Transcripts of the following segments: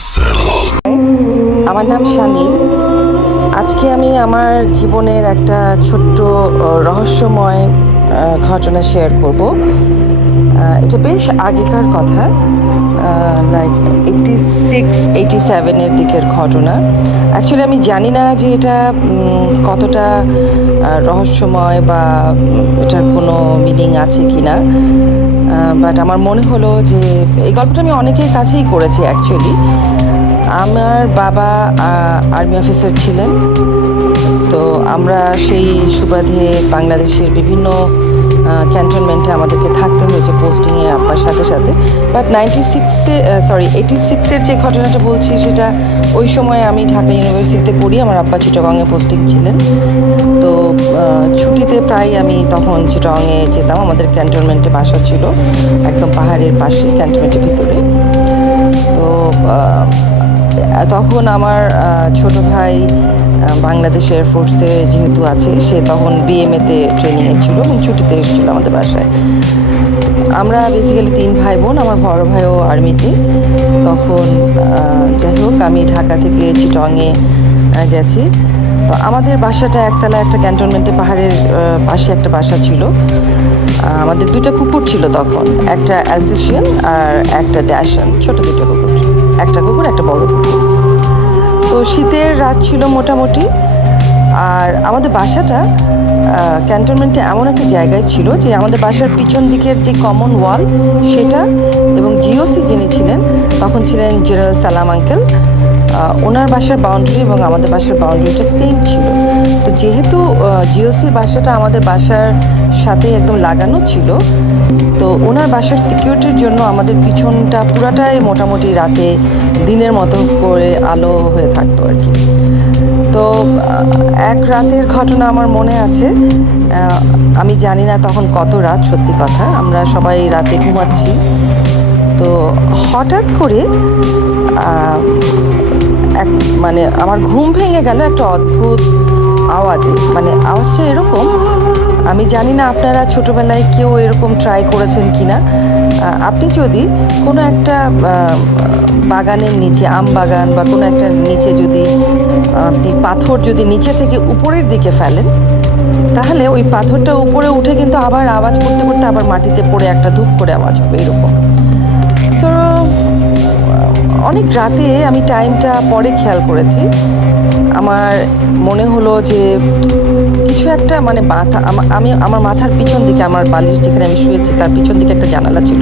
রাসেল। আমার নাম শানিল। আজকে আমি আমার জীবনের একটা ছোট্ট রহস্যময় ঘটনা শেয়ার করব। এটা বেশ আগেকার কথা, লাইক 86-87-এর দিকের ঘটনা। অ্যাকচুয়ালি আমি জানি না যে এটা কতটা রহস্যময় বা এটার কোনো মিনিং আছে কি না, বাট আমার মনে হলো যে এই গল্পটা আমি অনেকের কাছেই করেছি অ্যাকচুয়ালি। আমার বাবা আর্মি অফিসার ছিলেন, তো আমরা সেই সুবাদে বাংলাদেশের বিভিন্ন ক্যান্টনমেন্টে আমাদেরকে থাকতে হয়েছে পোস্টিংয়ে আব্বার সাথে সাথে। বাট 86-এর যে ঘটনাটা বলছি সেটা ওই সময় আমি ঢাকা ইউনিভার্সিটিতে পড়ি, আমার আব্বা চিটাগংয়ে পোস্টিং ছিলেন। তো ছুটিতে প্রায় আমি তখন চিটাগংয়ে যেতাম। আমাদের ক্যান্টনমেন্টে বাসা ছিল একদম পাহাড়ের পাশে, ক্যান্টনমেন্টের ভিতরে। তো তখন আমার ছোট ভাই বাংলাদেশ এয়ারফোর্সে যেহেতু আছে, সে তখন বিএমএতে ট্রেনিংয়ে ছিল এবং ছুটিতে এসেছিল আমাদের বাসায়। আমরা বেসিক্যালি 3 ভাই বোন, আমার বড় ভাইও আর্মিতে। তখন যাই হোক, আমি ঢাকা থেকে চিটাগংয়ে গেছি। তো আমাদের বাসাটা একতলা একটা ক্যান্টনমেন্টে পাহাড়ের পাশে একটা বাসা ছিল। আমাদের 2টা কুকুর ছিল তখন, একটা অ্যালসেশিয়ান আর একটা ড্যাশন, ছোট 2টা কুকুর, একটা কুকুর একটা বড় কুকুর। তো শীতের রাত ছিল মোটামুটি, আর আমাদের বাসাটা ক্যান্টনমেন্টে এমন একটা জায়গায় ছিল যে আমাদের বাসার পিছন দিকের যে কমন ওয়াল সেটা, এবং জিওসি যিনি ছিলেন তখন ছিলেন জেনারেল সালাম আঙ্কেল, ওনার বাসার বাউন্ডারি এবং আমাদের বাসার বাউন্ডারিটা সেম ছিল। তো যেহেতু জিওসির বাসাটা আমাদের বাসার সাথে একদম লাগানো ছিল, তো ওনার বাসার সিকিউরিটির জন্য আমাদের পিছনটা পুরাটাই মোটামুটি রাতে দিনের মতো করে আলো হয়ে থাকতো আর কি। তো এক রাতের ঘটনা আমার মনে আছে। আমি জানি না তখন কত রাত, সত্যি কথা, আমরা সবাই রাতে ঘুমাচ্ছি। তো হঠাৎ করে মানে আমার ঘুম ভেঙে গেল একটা অদ্ভুত আওয়াজে। মানে আওয়াজটা এরকম, আমি জানি না আপনারা ছোটবেলায় কেউ এরকম ট্রাই করেছেন কিনা। আপনি যদি কোনো একটা বাগানের নিচে, আম বাগান বা কোনো একটা নিচে যদি আপনি পাথর যদি নিচে থেকে উপরের দিকে ফেলেন, তাহলে ওই পাথরটা উপরে উঠে কিন্তু আবার আওয়াজ করতে করতে আবার মাটিতে পড়ে একটা ধূপ করে আওয়াজ হবে এরকম। তো অনেক রাতে, আমি টাইমটা পরে খেয়াল করেছি, আমার মনে হলো যে কিছু একটা, মানে মাথা, আমি আমার মাথার পিছন দিকে, আমার বালিশ যেখানে আমি শুয়েছি তার পিছন দিকে একটা জানালা ছিল,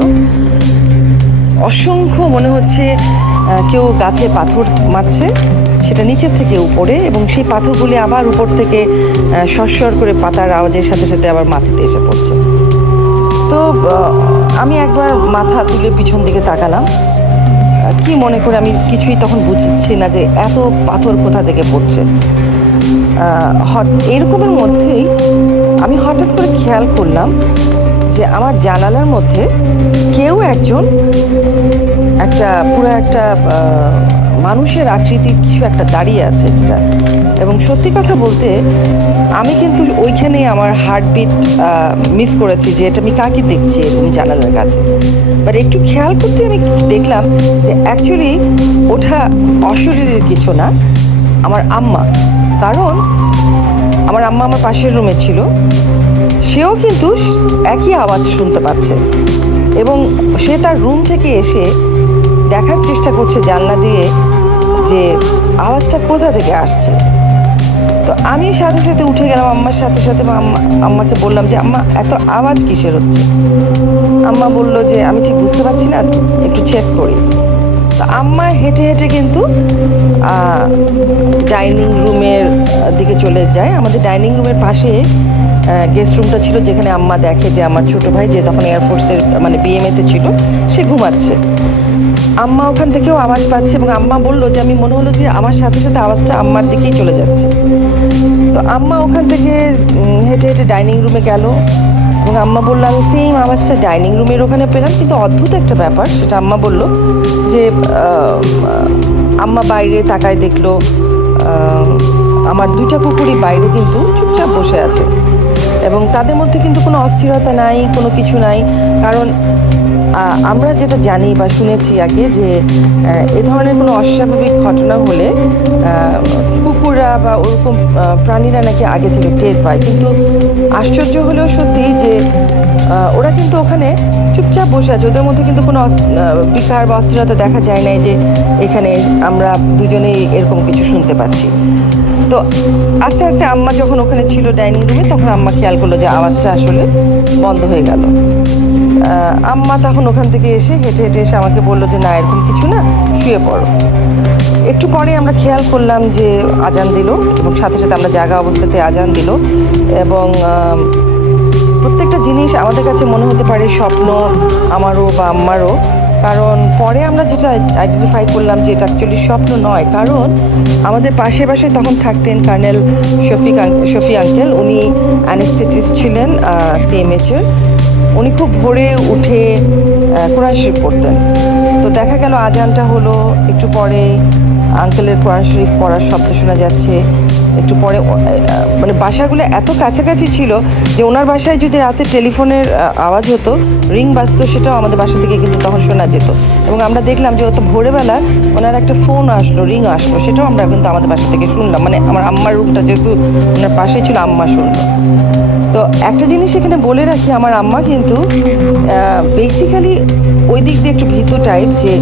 অসংখ্য মনে হচ্ছে কেউ গাছে পাথর মারছে, সেটা নিচের থেকে উপরে, এবং সেই পাথরগুলি আবার উপর থেকে সরসর করে পাতার আওয়াজের সাথে সাথে আবার মাটিতে এসে পড়ছে। তো আমি একবার মাথা তুলে পিছন দিকে তাকালাম, কি মনে করে আমি কিছুই তখন বুঝছি না যে এত পাথর কোথা থেকে পড়ছে। এরকমের মধ্যেই আমি হঠাৎ করে খেয়াল করলাম যে আমার জানালার মধ্যে কেউ একজন পুরো একটা মানুষের আকৃতির কিছু একটা দাঁড়িয়ে আছে যেটা, এবং সত্যি কথা বলতে আমি কিন্তু ওইখানে আমার হার্টবিট মিস করেছি যে এটা আমি কাকে দেখছি এরকম জানালার কাছে। বাট একটু খেয়াল করতে আমি দেখলাম যে অ্যাকচুয়ালি ওটা অশরীরের কিছু না, আমার আম্মা। কারণ আমার আম্মা আমার পাশের রুমে ছিল, সেও কিন্তু একই আওয়াজ শুনতে পাচ্ছে, এবং সে তার রুম থেকে এসে দেখার চেষ্টা করছে জানলা দিয়ে যে আওয়াজটা কোথা থেকে আসছে। তো আমি সাথে সাথে উঠে গেলাম আম্মার সাথে সাথে, আম্মাকে বললাম যে আম্মা এত আওয়াজ কিসের হচ্ছে। আম্মা বললো যে আমি ঠিক বুঝতে পারছি না, একটু চেক করি। তো আম্মা হেঁটে হেঁটে কিন্তু ডাইনিং রুমের দিকে চলে যায়। আমাদের ডাইনিং রুমের পাশে গেস্ট রুমটা ছিল, যেখানে আম্মা দেখে যে আমার ছোট ভাই, যে তখন এয়ারফোর্সের মানে বিএমএতে ছিল, সে ঘুমাচ্ছে। আম্মা ওখান থেকেও আওয়াজ পাচ্ছে, এবং আম্মা বললো যে আমি মনে হলো যে আমার সাথে সাথে আওয়াজটা আম্মার দিকেই চলে যাচ্ছে। তো আম্মা ওখান থেকে হেঁটে হেঁটে ডাইনিং রুমে গেল, এবং আম্মা বললো আমি সেম আওয়াজটা ডাইনিং রুমের ওখানে পেলাম। কিন্তু অদ্ভুত একটা ব্যাপার, সেটা আম্মা বললো যে আম্মা বাইরে তাকায় দেখলো আমার 2টা কুকুরই বাইরে কিন্তু চুপচাপ বসে আছে। এবং তাদের মধ্যে কিন্তু কোনো অস্থিরতা নাই, কোনো কিছু নাই। কারণ আমরা যেটা জানি বা শুনেছি আগে যে এ ধরনের কোনো অস্বাভাবিক ঘটনা হলে কুকুররা বা ওরকম প্রাণীরা নাকি আগে থেকে টের পায়। কিন্তু আশ্চর্য হলেও সত্যি যে ওরা কিন্তু ওখানে চুপচাপ বসে আছে, ওদের মধ্যে কিন্তু কোনো বিকার বা অস্থিরতা দেখা যায় নাই যে এখানে আমরা দুজনেই এরকম কিছু শুনতে পাচ্ছি। তো আস্তে আস্তে আম্মা যখন ওখানে ছিল ডাইনিং রুমে, তখন আম্মা খেয়াল করলো যে আওয়াজটা আসলে বন্ধ হয়ে গেল। আম্মা তখন ওখান থেকে এসে হেঁটে হেঁটে এসে আমাকে বললো যে না, এরকম কিছু না, শুয়ে পড়ো। একটু পরে আমরা খেয়াল করলাম যে আজান দিল, এবং সাথে সাথে আমরা জাগা অবস্থাতে আজান দিল। এবং প্রত্যেকটা জিনিস আমাদের কাছে মনে হতে পারে স্বপ্ন, আমারও বা আম্মারও। কারণ পরে আমরা যেটা আইডেন্টিফাই করলাম যে এটা অ্যাকচুয়ালি স্বপ্ন নয়। কারণ আমাদের পাশে পাশে তখন থাকতেন কর্নেল শফি আঙ্কেল। উনি অ্যানেস্থেটিস্ট ছিলেন সিএমএইচের। উনি খুব ভোরে উঠে কোরআন শরীফ পড়তেন। তো দেখা গেল আজানটা হলো, একটু পরে আঙ্কেলের কোরআন শরীফ পড়ার শব্দ শোনা যাচ্ছে। একটু পরে মানে বাসাগুলো এত কাছাকাছি ছিল যে ওনার বাসায় যদি রাতে টেলিফোনের আওয়াজ হতো, রিং বাজতো, সেটাও আমাদের বাসা থেকে কিন্তু তখন শোনা যেত। এবং আমরা দেখলাম যে অত ভোরবেলা ওনার একটা ফোন আসলো, রিং আসলো, সেটাও আমরা কিন্তু আমাদের বাসা থেকে শুনলাম। মানে আমার আম্মার রুমটা যেহেতু ওনার পাশেই ছিল, আম্মা শুনলো। তো একটা জিনিস এখানে বলে রাখি, আমার আম্মা কিন্তু বেসিক্যালি ওই দিক দিয়ে একটু ভীতু টাইপ, যে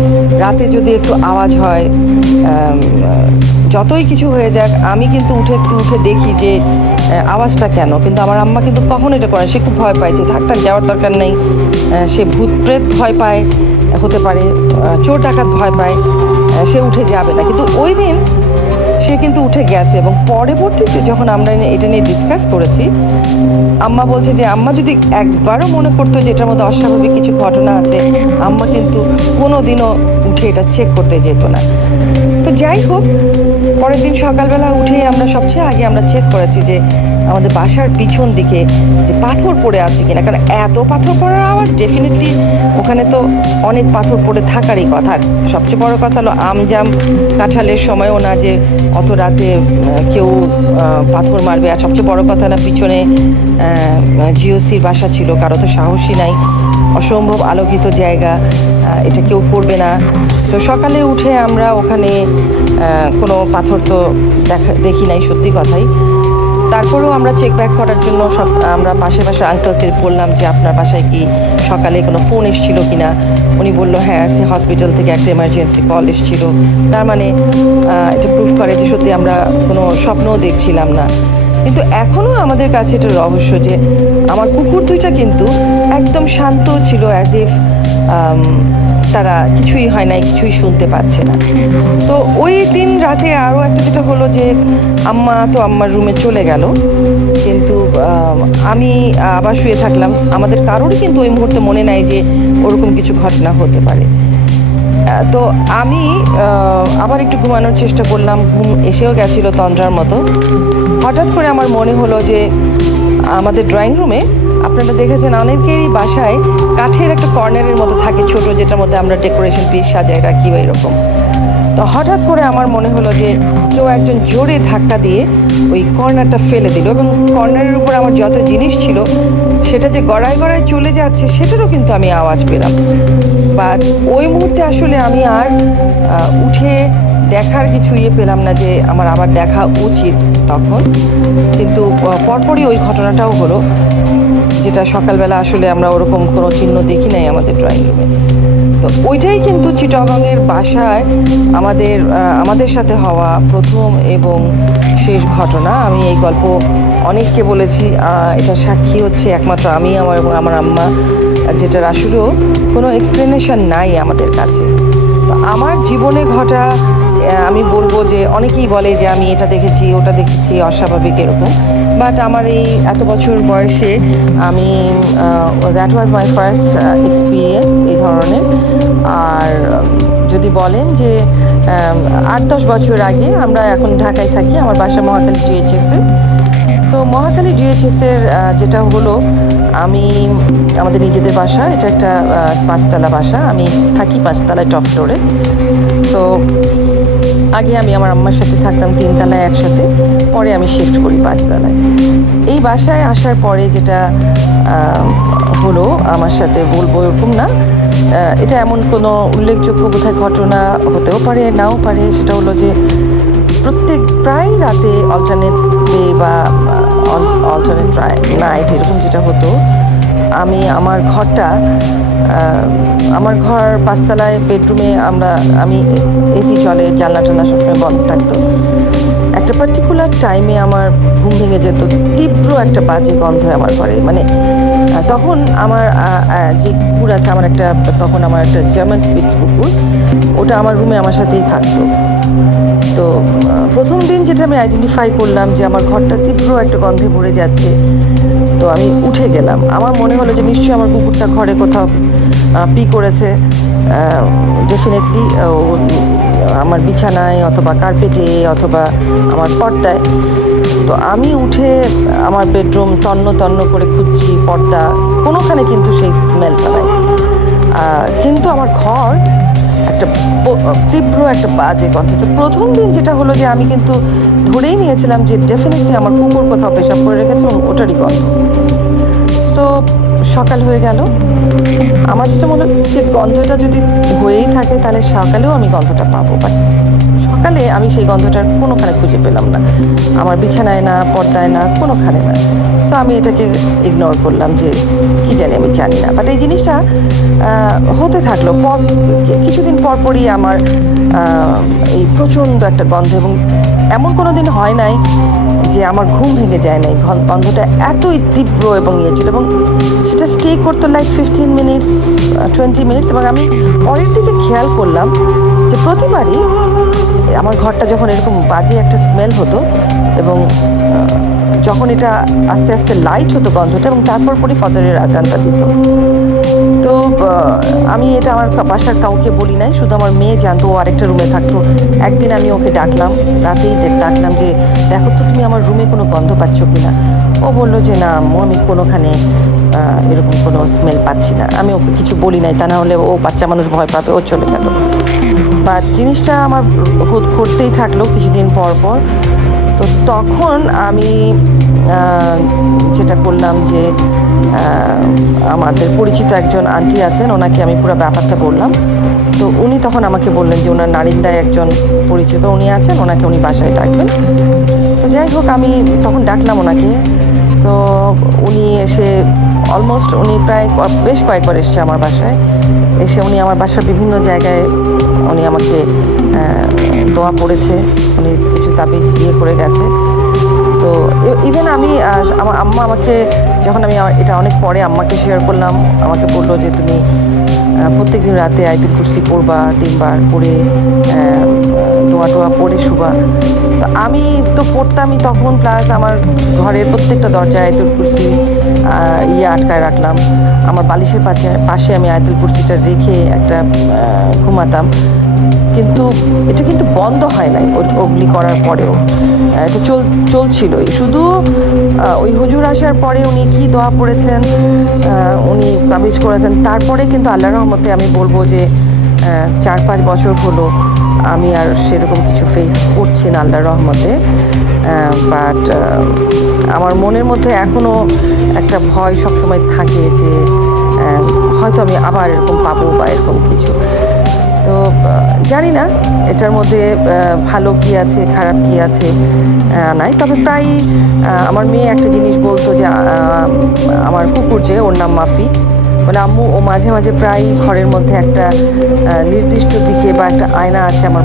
রাতে যদি একটু আওয়াজ হয়, যতই কিছু হয়ে যাক, আমি কিন্তু একটু উঠে দেখি যে আওয়াজটা কেন। কিন্তু আমার আম্মা কিন্তু কখনো এটা করে, সে খুব ভয় পায় যে থাক যাওয়ার দরকার নেই। সে ভূত প্রেত ভয় পায়, হতে পারে চোর ডাকাত ভয় পায়, সে উঠে যাবে না। কিন্তু ওই দিন সে কিন্তু উঠে গেছে। এবং পরবর্তীতে যখন আমরা এটা নিয়ে ডিসকাস করেছি, আম্মা বলছে যে আম্মা যদি একবারও মনে করতো যে এটার মধ্যে অস্বাভাবিক কিছু ঘটনা আছে, আম্মা কিন্তু কোনো দিনও উঠে এটা চেক করতে যেত না। তো যাই হোক, পরের দিন সকালবেলা উঠেই আমরা সবচেয়ে আগে আমরা চেক করেছি যে আমাদের বাসার পিছন দিকে যে পাথর পড়ে আছে কিনা। কারণ এত পাথর পড়ার আওয়াজ, ডেফিনেটলি ওখানে তো অনেক পাথর পড়ে থাকারই কথা। আর সবচেয়ে বড় কথা হলো আমজাম কাঁঠালের সময়ও না যে অত রাতে কেউ পাথর মারবে। আর সবচেয়ে বড় কথা না, পিছনে জিওসির বাসা ছিল, কারো তো সাহসী নাই, অসম্ভব আলোকিত জায়গা, এটা কেউ করবে না। তো সকালে উঠে আমরা ওখানে কোনো পাথর তো দেখি নাই, সত্যি কথাই। তারপরেও আমরা চেক ব্যাক করার জন্য আমরা পাশে আঙ্কেলকে বললাম যে আপনার বাসায় কি সকালে কোনো ফোন এসেছিল কিনা। উনি বললো হ্যাঁ, সে হসপিটাল থেকে একটা এমার্জেন্সি কল এসেছিল। তার মানে এটা প্রুফ করে যে সত্যি আমরা কোনো স্বপ্নও দেখছিলাম না। কিন্তু এখনও আমাদের কাছে এটা রহস্য যে আমার কুকুর দুইটা কিন্তু একদম শান্ত ছিল, অ্যাজ ইফ তারা কিছুই হয় নাই, কিছুই শুনতে পাচ্ছে না। তো ওই দিন রাতে আরও একটা যেটা হলো যে আম্মা তো আম্মার রুমে চলে গেল, কিন্তু আমি আবার শুয়ে থাকলাম। আমাদের কারোরই কিন্তু ওই মুহূর্তে মনে নাই যে ওরকম কিছু ঘটনা হতে পারে। তো আমি আবার একটু ঘুমানোর চেষ্টা করলাম, ঘুম এসেও গেছিলো তন্দ্রার মতো। হঠাৎ করে আমার মনে হলো যে আমাদের ড্রয়িং রুমে, আপনারা দেখেছেন অনেকেরই বাসায় কাঠের একটা কর্নারের মতো থাকে ছোট, যেটার মধ্যে আমরা ডেকোরেশন পিস সাজায় রাখি বা এরকম। তো হঠাৎ করে আমার মনে হলো যে কেউ একজন জোরে ধাক্কা দিয়ে ওই কর্নারটা ফেলে দিল, এবং কর্নারের উপর আমার যত জিনিস ছিল সেটা যে গড়ায় গড়ায় চলে যাচ্ছে সেটারও কিন্তু আমি আওয়াজ পেলাম। বা ওই মুহূর্তে আসলে আমি আর উঠে দেখার কিছু পেলাম না যে আমার আবার দেখা উচিত তখন। কিন্তু পরপরই ওই ঘটনাটাও হলো, যেটা সকালবেলা আসলে আমরা ওরকম কোনো চিহ্ন দেখি নাই আমাদের ড্রয়িং রুমে। তো ওইটাই কিন্তু চিটাগংয়ের বাসায় আমাদের সাথে হওয়া প্রথম এবং শেষ ঘটনা। আমি এই গল্প অনেককে বলেছি, এটা সাক্ষী হচ্ছে একমাত্র আমি এবং আমার আম্মা, যেটার আসলেও কোনো এক্সপ্লেনেশন নাই আমাদের কাছে। তো আমার জীবনে ঘটা, আমি বলবো যে অনেকেই বলে যে আমি এটা দেখেছি ওটা দেখেছি অস্বাভাবিক এরকম, বাট আমার এই এত বছর বয়সে আমি that was my first experience এই ধরনের। আর যদি বলেন যে 8-10 বছর আগে, আমরা এখন ঢাকায় থাকি, আমার বাসা মহাখালী ডিএইচএসে। সো মহাখালী ডিএইচএসের যেটা হলো, আমি আমাদের নিজেদের বাসা, এটা একটা 5তলা বাসা, আমি থাকি 5তলায় টপ ফ্লোরে। তো আগে আমি আমার আম্মার সাথে থাকতাম 3তলায় একসাথে। পরে আমি শিফট করি 5 তলায়। এই বাসায় আসার পরে যেটা হলো আমার সাথে, বলবো এরকম না, এটা এমন কোনো উল্লেখযোগ্য বোধহয় ঘটনা হতেও পারে, নাও পারে। সেটা হলো যে প্রায় রাতে অল্টারনেট ডে বা অল্টারনেট নাইট এরকম যেটা হতো, আমি আমার ঘরটা, আমার ঘর 5 তলায়, বেডরুমে আমি এসি চলে, জানলা টানলা সবসময় বন্ধ থাকতো। একটা পার্টিকুলার টাইমে আমার ঘুম ভেঙে যেত, তীব্র একটা বাজে গন্ধ আমার ঘরে। মানে তখন আমার যে কুকুর আছে, তখন আমার একটা জার্মান স্পিটস কুকুর, ওটা আমার রুমে আমার সাথেই থাকতো। তো প্রথম দিন যেটা আমি আইডেন্টিফাই করলাম যে আমার ঘরটা তীব্র একটা গন্ধে ভরে যাচ্ছে, তো আমি উঠে গেলাম। আমার মনে হলো যে নিশ্চয়ই আমার কুকুরটা ঘরে কোথাও পি করেছে, ডেফিনেটলি আমার বিছানায় অথবা কার্পেটে অথবা আমার পর্দায়। তো আমি উঠে আমার বেডরুম তন্ন তন্ন করে খুঁজছি, পর্দা কোনোখানে কিন্তু সেই স্মেলটা নাই। কিন্তু আমার ঘর একটা তীব্র একটা বাজে গন্ধ। তো প্রথম দিন যেটা হলো যে আমি কিন্তু ধরেই নিয়েছিলাম যে ডেফিনেটলি আমার কুকুর কোথাও পেশাব করে রেখেছে এবং ওটারই গন্ধ। তো সকাল হয়ে গেল, আমার যেটা মনে হচ্ছে যে গন্ধটা যদি হয়েই থাকে তাহলে সকালেও আমি গন্ধটা পাবো, বাট সকালে আমি সেই গন্ধটার কোনোখানে খুঁজে পেলাম না, আমার বিছানায় না, পর্দায় না, কোনোখানে না। সো আমি এটাকে ইগনোর করলাম যে কি জানি, আমি জানি না। বাট এই জিনিসটা হতে থাকলো। কিছুদিন পরই আমার এই প্রচণ্ড একটা গন্ধ, এবং এমন কোনো দিন হয় নাই যে আমার ঘুম ভেঙে যায় নাই। গন্ধটা এতই তীব্র এবং ইয়ে ছিল, এবং সেটা স্টে করতো লাইক 15 মিনিটস 20 মিনিটস। এবং আমি পরের দিকে খেয়াল করলাম যে প্রতিবারই আমার ঘরটা যখন এরকম বাজে একটা স্মেল হতো, এবং যখন এটা আস্তে আস্তে লাইট হতো গন্ধটা, এবং তারপর ফজরের আজানটা দিত। তো আমি এটা আমার বাসার কাউকে বলি নাই, শুধু আমার মেয়ে জানতো, ও আরেকটা রুমে থাকতো। একদিন আমি ওকে ডাকলাম, রাতেই ডাকলাম যে দেখো তো তুমি আমার রুমে কোনো গন্ধ পাচ্ছ কিনা। ও বললো যে না আম্মু, আমি কোনোখানে এরকম কোনো স্মেল পাচ্ছি না। আমি ওকে কিছু বলি নাই, তা না হলে ও বাচ্চা মানুষ ভয় পাবে, ও চলে গেল। বাট জিনিসটা আমার ঘটতেই থাকলো কিছুদিন পর পর। তো তখন আমি যেটা করলাম যে আমাদের পরিচিত একজন আন্টি আছেন, ওনাকে আমি পুরো ব্যাপারটা বললাম। তো উনি তখন আমাকে বললেন যে ওনার নারিন্দায় একজন পরিচিত উনি আছেন, ওনাকে উনি বাসায় ডাকবেন। তো যাই হোক, আমি তখন ডাকলাম ওনাকে। সো উনি এসে উনি প্রায় বেশ কয়েকবার এসছে আমার বাসায়। এসে উনি আমার বাসার বিভিন্ন জায়গায় উনি আমাকে দোয়া পড়েছে, উনি কিছু তাবিজ করে গেছে। তো ইভেন আমার আম্মা আমাকে, যখন আমি এটা অনেক পরে আম্মাকে শেয়ার করলাম, আমাকে বললো যে তুমি প্রত্যেকদিন রাতে আয়াতুল কুরসি পড়বা, 3 বার পড়ে দোয়া টোয়া পড়ে শুবা। তো আমি তো পড়তামই তখন, প্লাস আমার ঘরের প্রত্যেকটা দরজায় আয়াতুল কুরসি আটকায় রাখলাম। আমার বালিশের পাশে আমি আয়াতুল কুরসিটা রেখে একটা ঘুমাতাম। কিন্তু এটা কিন্তু বন্ধ হয় নাই ওগুলি করার পরেও, এটা চলছিলই। শুধু ওই হুজুর আসার পরে উনি কি দোয়া পড়েছেন, উনি তাবিজ করেছেন, তারপরে কিন্তু আল্লাহর রহমতে আমি বলবো যে 4-5 বছর হলো আমি আর সেরকম কিছু ফেস করছি না আল্লাহর রহমতে। বাট আমার মনের মধ্যে এখনও একটা ভয় সবসময় থাকে যে হয়তো আমি আবার এরকম পাবো বা এরকম কিছু। তো জানি না এটার মধ্যে ভালো কি আছে, খারাপ কি আছে নাই। তবে প্রায় আমার মেয়ে একটা জিনিস বলতো যে আমার কুকুর, যে ওর নাম মাফি, বলে আম্মু ও মাঝে মাঝে প্রায় ঘরের মধ্যে একটা নির্দিষ্ট দিকে বা একটা আয়না আছে আমার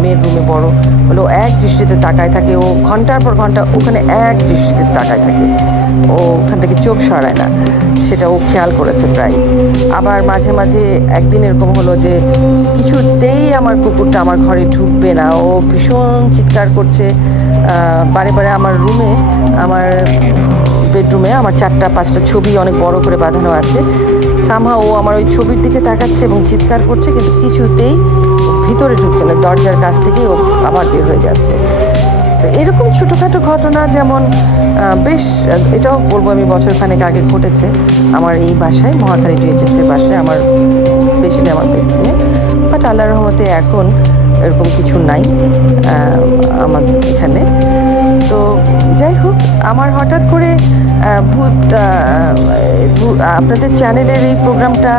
মেয়ের রুমে বড়, বলে ও এক দৃষ্টিতে তাকায় থাকে। ও ঘন্টার পর ঘন্টা ওখানে এক দৃষ্টিতে তাকায় থাকে, ও ওখান থেকে চোখ সরায় না। সেটা ও খেয়াল করেছে প্রায়। আবার মাঝে মাঝে একদিন এরকম হলো যে কিছুতেই আমার কুকুরটা আমার ঘরে ঢুকবে না, ও ভীষণ চিৎকার করছে বারে বারে। আমার রুমে, আমার বেডরুমে আমার 4-5টা ছবি অনেক বড় করে বাঁধানো আছে। সামহাও ও আমার ওই ছবির দিকে তাকাচ্ছে এবং চিৎকার করছে, কিন্তু কিছুতেই ভিতরে ঢুকছে না, দরজার কাছ থেকেই ও আবার বের হয়ে যাচ্ছে। তো এরকম ছোটোখাটো ঘটনা, যেমন বেশ, এটাও বলবো আমি বছরখানেক আগে ঘটেছে আমার এই বাসায়, মহাখালী ডিএইচএসের বাসায়, আমার স্পেশালি আমার বেডরুমে। বাট আল্লাহর রহমতে এখন এরকম কিছু নাই আমার এখানে। তো তো যাই হোক, আমার হঠাৎ করে আপনাদের চ্যানেলের এই প্রোগ্রামটা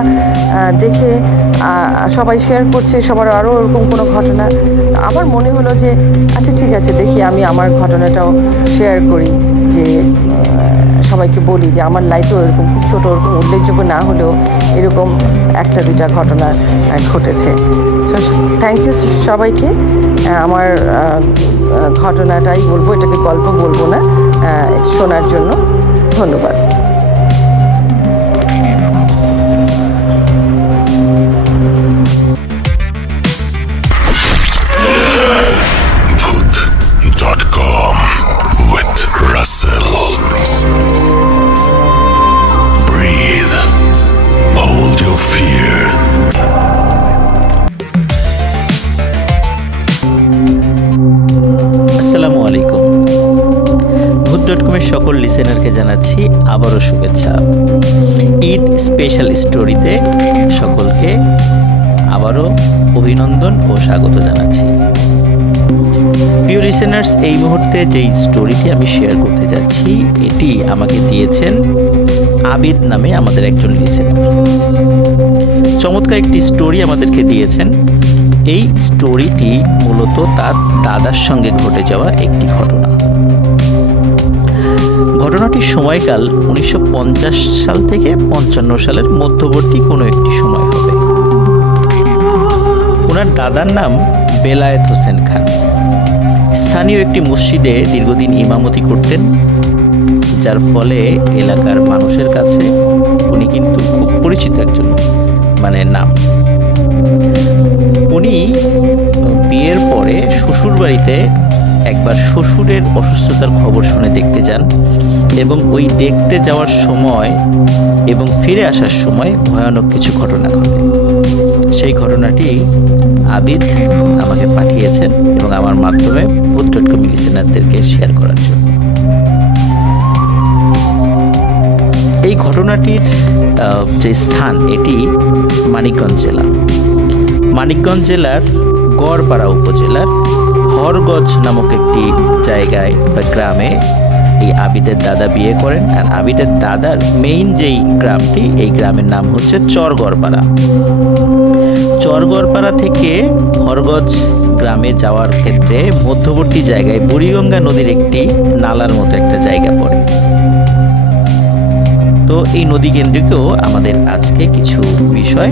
দেখে সবাই শেয়ার করছে, সবার আরও ওরকম কোনো ঘটনা। আমার মনে হলো যে আচ্ছা ঠিক আছে, দেখি আমি আমার ঘটনাটাও শেয়ার করি, যে সবাইকে বলি যে আমার লাইফেও এরকম খুব ছোটো, ওরকম উল্লেখযোগ্য না হলেও এরকম একটা দুটা ঘটনা ঘটেছে। সো থ্যাংক ইউ সবাইকে। আমার ঘটনাটাই বলবো, এটাকে গল্প বলবো না, শোনার জন্য ধন্যবাদ। Voot.com with Russell. Breathe. Hold your fear. আসসালামু আলাইকুম। ভূত.কমের সকল লিসেনারকে জানাচ্ছি আবারও শুভেচ্ছা। ঈদ স্পেশাল স্টোরিতে সকলকে আবারও অভিনন্দন ও স্বাগত জানাচ্ছি। প্রিয় লিসেনার্স, এই মুহূর্তে যেই স্টোরিটি আমি শেয়ার করতে যাচ্ছি এটি আমাকে দিয়েছেন আবিদ নামে আমাদের একজন লিসেনার। চমৎকার একটি স্টোরি আমাদেরকে দিয়েছেন। এই স্টোরিটি মূলত তার দাদার সঙ্গে ঘটে যাওয়া একটি ঘটনা। ঘটনাটির সময়কাল 1950 সাল থেকে 55 সালের মধ্যবর্তী কোনো একটি সময় হবে। ওনার দাদার নাম বেলায়েত হোসেন খান। স্থানীয় একটি মসজিদে দীর্ঘদিন ইমামতি করতেন, যার ফলে এলাকার মানুষের কাছে উনি কিন্তু খুব পরিচিত একজন নাম। উনি বিয়ের পরে শ্বশুর বাড়িতে একবার শ্বশুরের অসুস্থতার খবর শুনে দেখতে যান, এবং ওই দেখতে যাওয়ার সময় এবং ফিরে আসার সময় ভয়ানক কিছু ঘটনা ঘটে। সেই ঘটনাটি আবিদ আমাকে পাঠিয়েছেন এবং আমার মাধ্যমে ভূত.কম লিসেনারদেরকে শেয়ার করার জন্য। এই ঘটনাটির যে স্থান, এটি মানিকগঞ্জ জেলা। মানিকগঞ্জ জেলার গড়পাড়া উপজেলার হরগজ নামক একটি জায়গায় বা গ্রামে এই আবিদের দাদা বিয়ে করেন। আর আবিদের দাদার মেইন যেই গ্রামটি, এই গ্রামের নাম হচ্ছে চরগড়পাড়া। চরগড়পাড়া থেকে হরগজ গ্রামে যাওয়ার ক্ষেত্রে মধ্যবর্তী জায়গায় বুড়িগঙ্গা নদীর একটি নালার মতো একটা জায়গা পড়ে। তো এই নদী কেন্দ্রিকও আমাদের আজকে কিছু বিষয়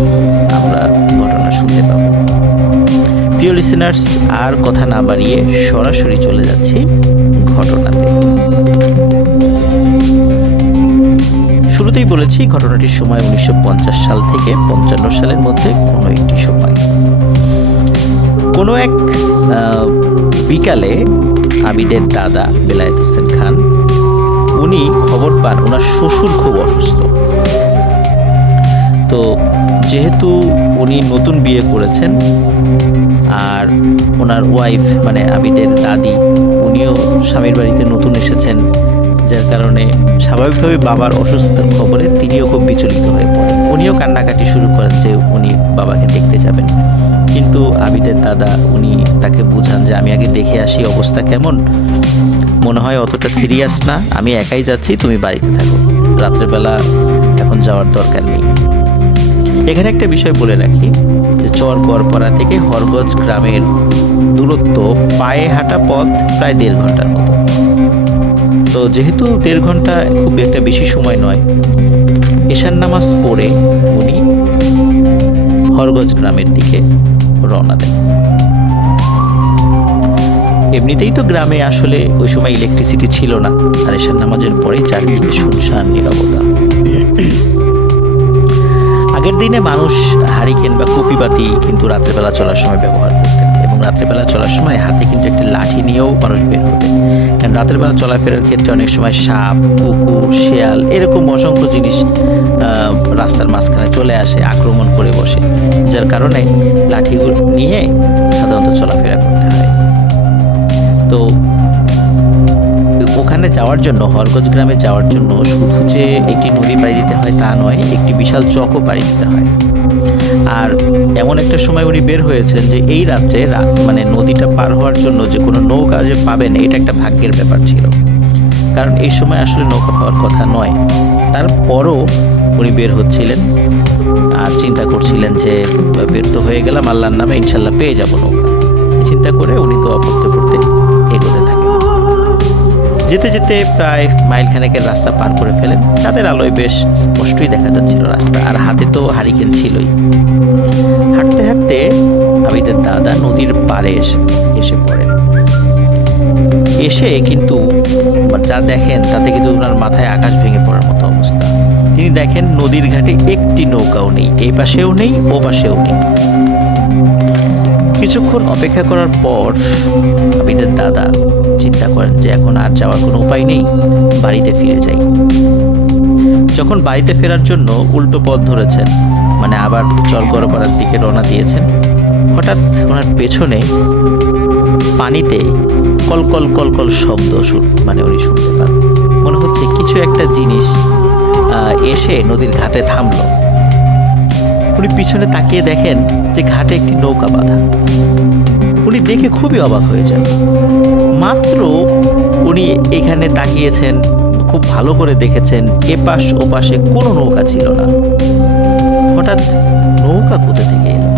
আমরা ঘটনা শুনতে পাবো। প্রিয় লিসেনার্স, আর কথা না বাড়িয়ে সরাসরি চলে যাচ্ছি ঘটনাতে। শুরুতেই বলেছি ঘটনাটির সময় 1950 সাল থেকে 55 সালের মধ্যে কোনো একটি সময়। কোনো এক বিকালে আবিদের দাদা বেলায়েত হোসেন খান উনি খবর পান ওনার শ্বশুর খুব অসুস্থ। তো যেহেতু উনি নতুন বিয়ে করেছেন আর ওনার ওয়াইফ আবিদের দাদি উনিও স্বামীর বাড়িতে নতুন এসেছেন, যার কারণে স্বাভাবিকভাবে বাবার অসুস্থতার খবরে তিনিও খুব বিচলিত হয়ে পড়েন। উনিও কান্নাকাটি শুরু করেন যে উনি বাবাকে দেখতে যাবেন, কিন্তু আবিদের দাদা উনি তাকে বুঝান যে আমি আগে দেখে আসি অবস্থা কেমন, মনে হয় অতটা সিরিয়াস না, আমি একাই যাচ্ছি, তুমি বাড়িতে থাকো, রাত্রেবেলা এখন যাওয়ার দরকার নেই। এখানে একটা বিষয় বলে রাখি যে চরগড়পাড়া থেকে হরগজ গ্রামের দূরত্ব পায়ে হাঁটা পথ প্রায় 1.5 ঘন্টার মতো। তো যেহেতু 1.5 ঘন্টা খুব একটা বেশি সময় নয়, এশার নামাজ পড়ে উনি হরগজ গ্রামের দিকে রওনা দেন। এমনিতেই তো গ্রামে আসলে ওই সময় ইলেকট্রিসিটি ছিল না, আর এশার নামাজের পরেই চারদিকে শুনশান নীরবতা। আগের দিনে মানুষ হারিকেন বা কুপিবাতি কিন্তু রাত্রেবেলা চলার সময় ব্যবহার করতেন, এবং রাত্রেবেলা চলার সময় হাতে কিন্তু একটি লাঠি নিয়েও মানুষ বের হতেন। কারণ রাত্রেবেলা চলাফেরার ক্ষেত্রে অনেক সময় সাপ, কুকুর, শেয়াল এরকম অসংখ্য জিনিস রাস্তার মাঝখানে চলে আসে, আক্রমণ করে বসে, যার কারণে লাঠিগুলো নিয়ে সাধারণত চলাফেরা করতে হয়। তো ওখানে যাওয়ার জন্য, হরগজ গ্রামে যাওয়ার জন্য শুধু যে একটি নদী পাড়ি দিতে হয় তা নয়, একটি বিশাল চকও পাড়ি দিতে হয়। আর এমন একটা সময় উনি বের হয়েছেন যে এই রাত্রে মানে নদীটা পার হওয়ার জন্য যে কোনো নৌকা যে পাবেন এটা একটা ভাগ্যের ব্যাপার ছিল, কারণ এই সময় আসলে নৌকা পাওয়ার কথা নয়। তারপরও উনি বের হচ্ছিলেন আর চিন্তা করছিলেন যে বের তো হয়ে গেলাম, আল্লাহর নামে ইনশাল্লাহ পেয়ে যাবো নৌকা। চিন্তা করে উনি দোয়া পড়তে পড়তে এগোতে থাকেন। যেতে যেতে প্রায় মাইল খানেকের রাস্তা পার করে ফেলেন। চাঁদের আলোয় বেশ স্পষ্টই দেখা যাচ্ছিল রাস্তা, আর হাতে তো হারিকেন ছিলই। হাঁটতে হাঁটতে আবিদের দাদা নদীর পাড়ে এসে পড়েন। এসে কিন্তু যা দেখেন তাতে কিন্তু ওনার মাথায় আকাশ ভেঙে পড়ার মতো অবস্থা। তিনি দেখেন নদীর ঘাটে একটি নৌকাও নেই, এই পাশেও নেই ও পাশেও নেই। কিছুক্ষণ অপেক্ষা করার পর আবিদের দাদা চিন্তা করেন যে এখন আর যাওয়ার কোনো উপায় নেই, বাড়িতে ফিরে যাই। যখন বাড়িতে ফেরার জন্য উল্টো পথ ধরেছেন, মানে আবার চরগড়পাড়ার দিকে রওনা দিয়েছেন, হঠাৎ ওনার পেছনে পানিতে কলকল কলকল শব্দ মানে উনি শুনতে পান। মনে হচ্ছে কিছু একটা জিনিস এসে নদীর ঘাটে থামলো। উনি পিছনে তাকিয়ে দেখেন যে ঘাটে একটি নৌকা বাঁধা। উনি দেখে খুবই অবাক হয়ে যান। মাত্র উনি এখানে তাকিয়েছেন, খুব ভালো করে দেখেছেন, এপাশ ওপাশে কোনো নৌকা ছিল না। হঠাৎ নৌকা কোথা থেকে এলো?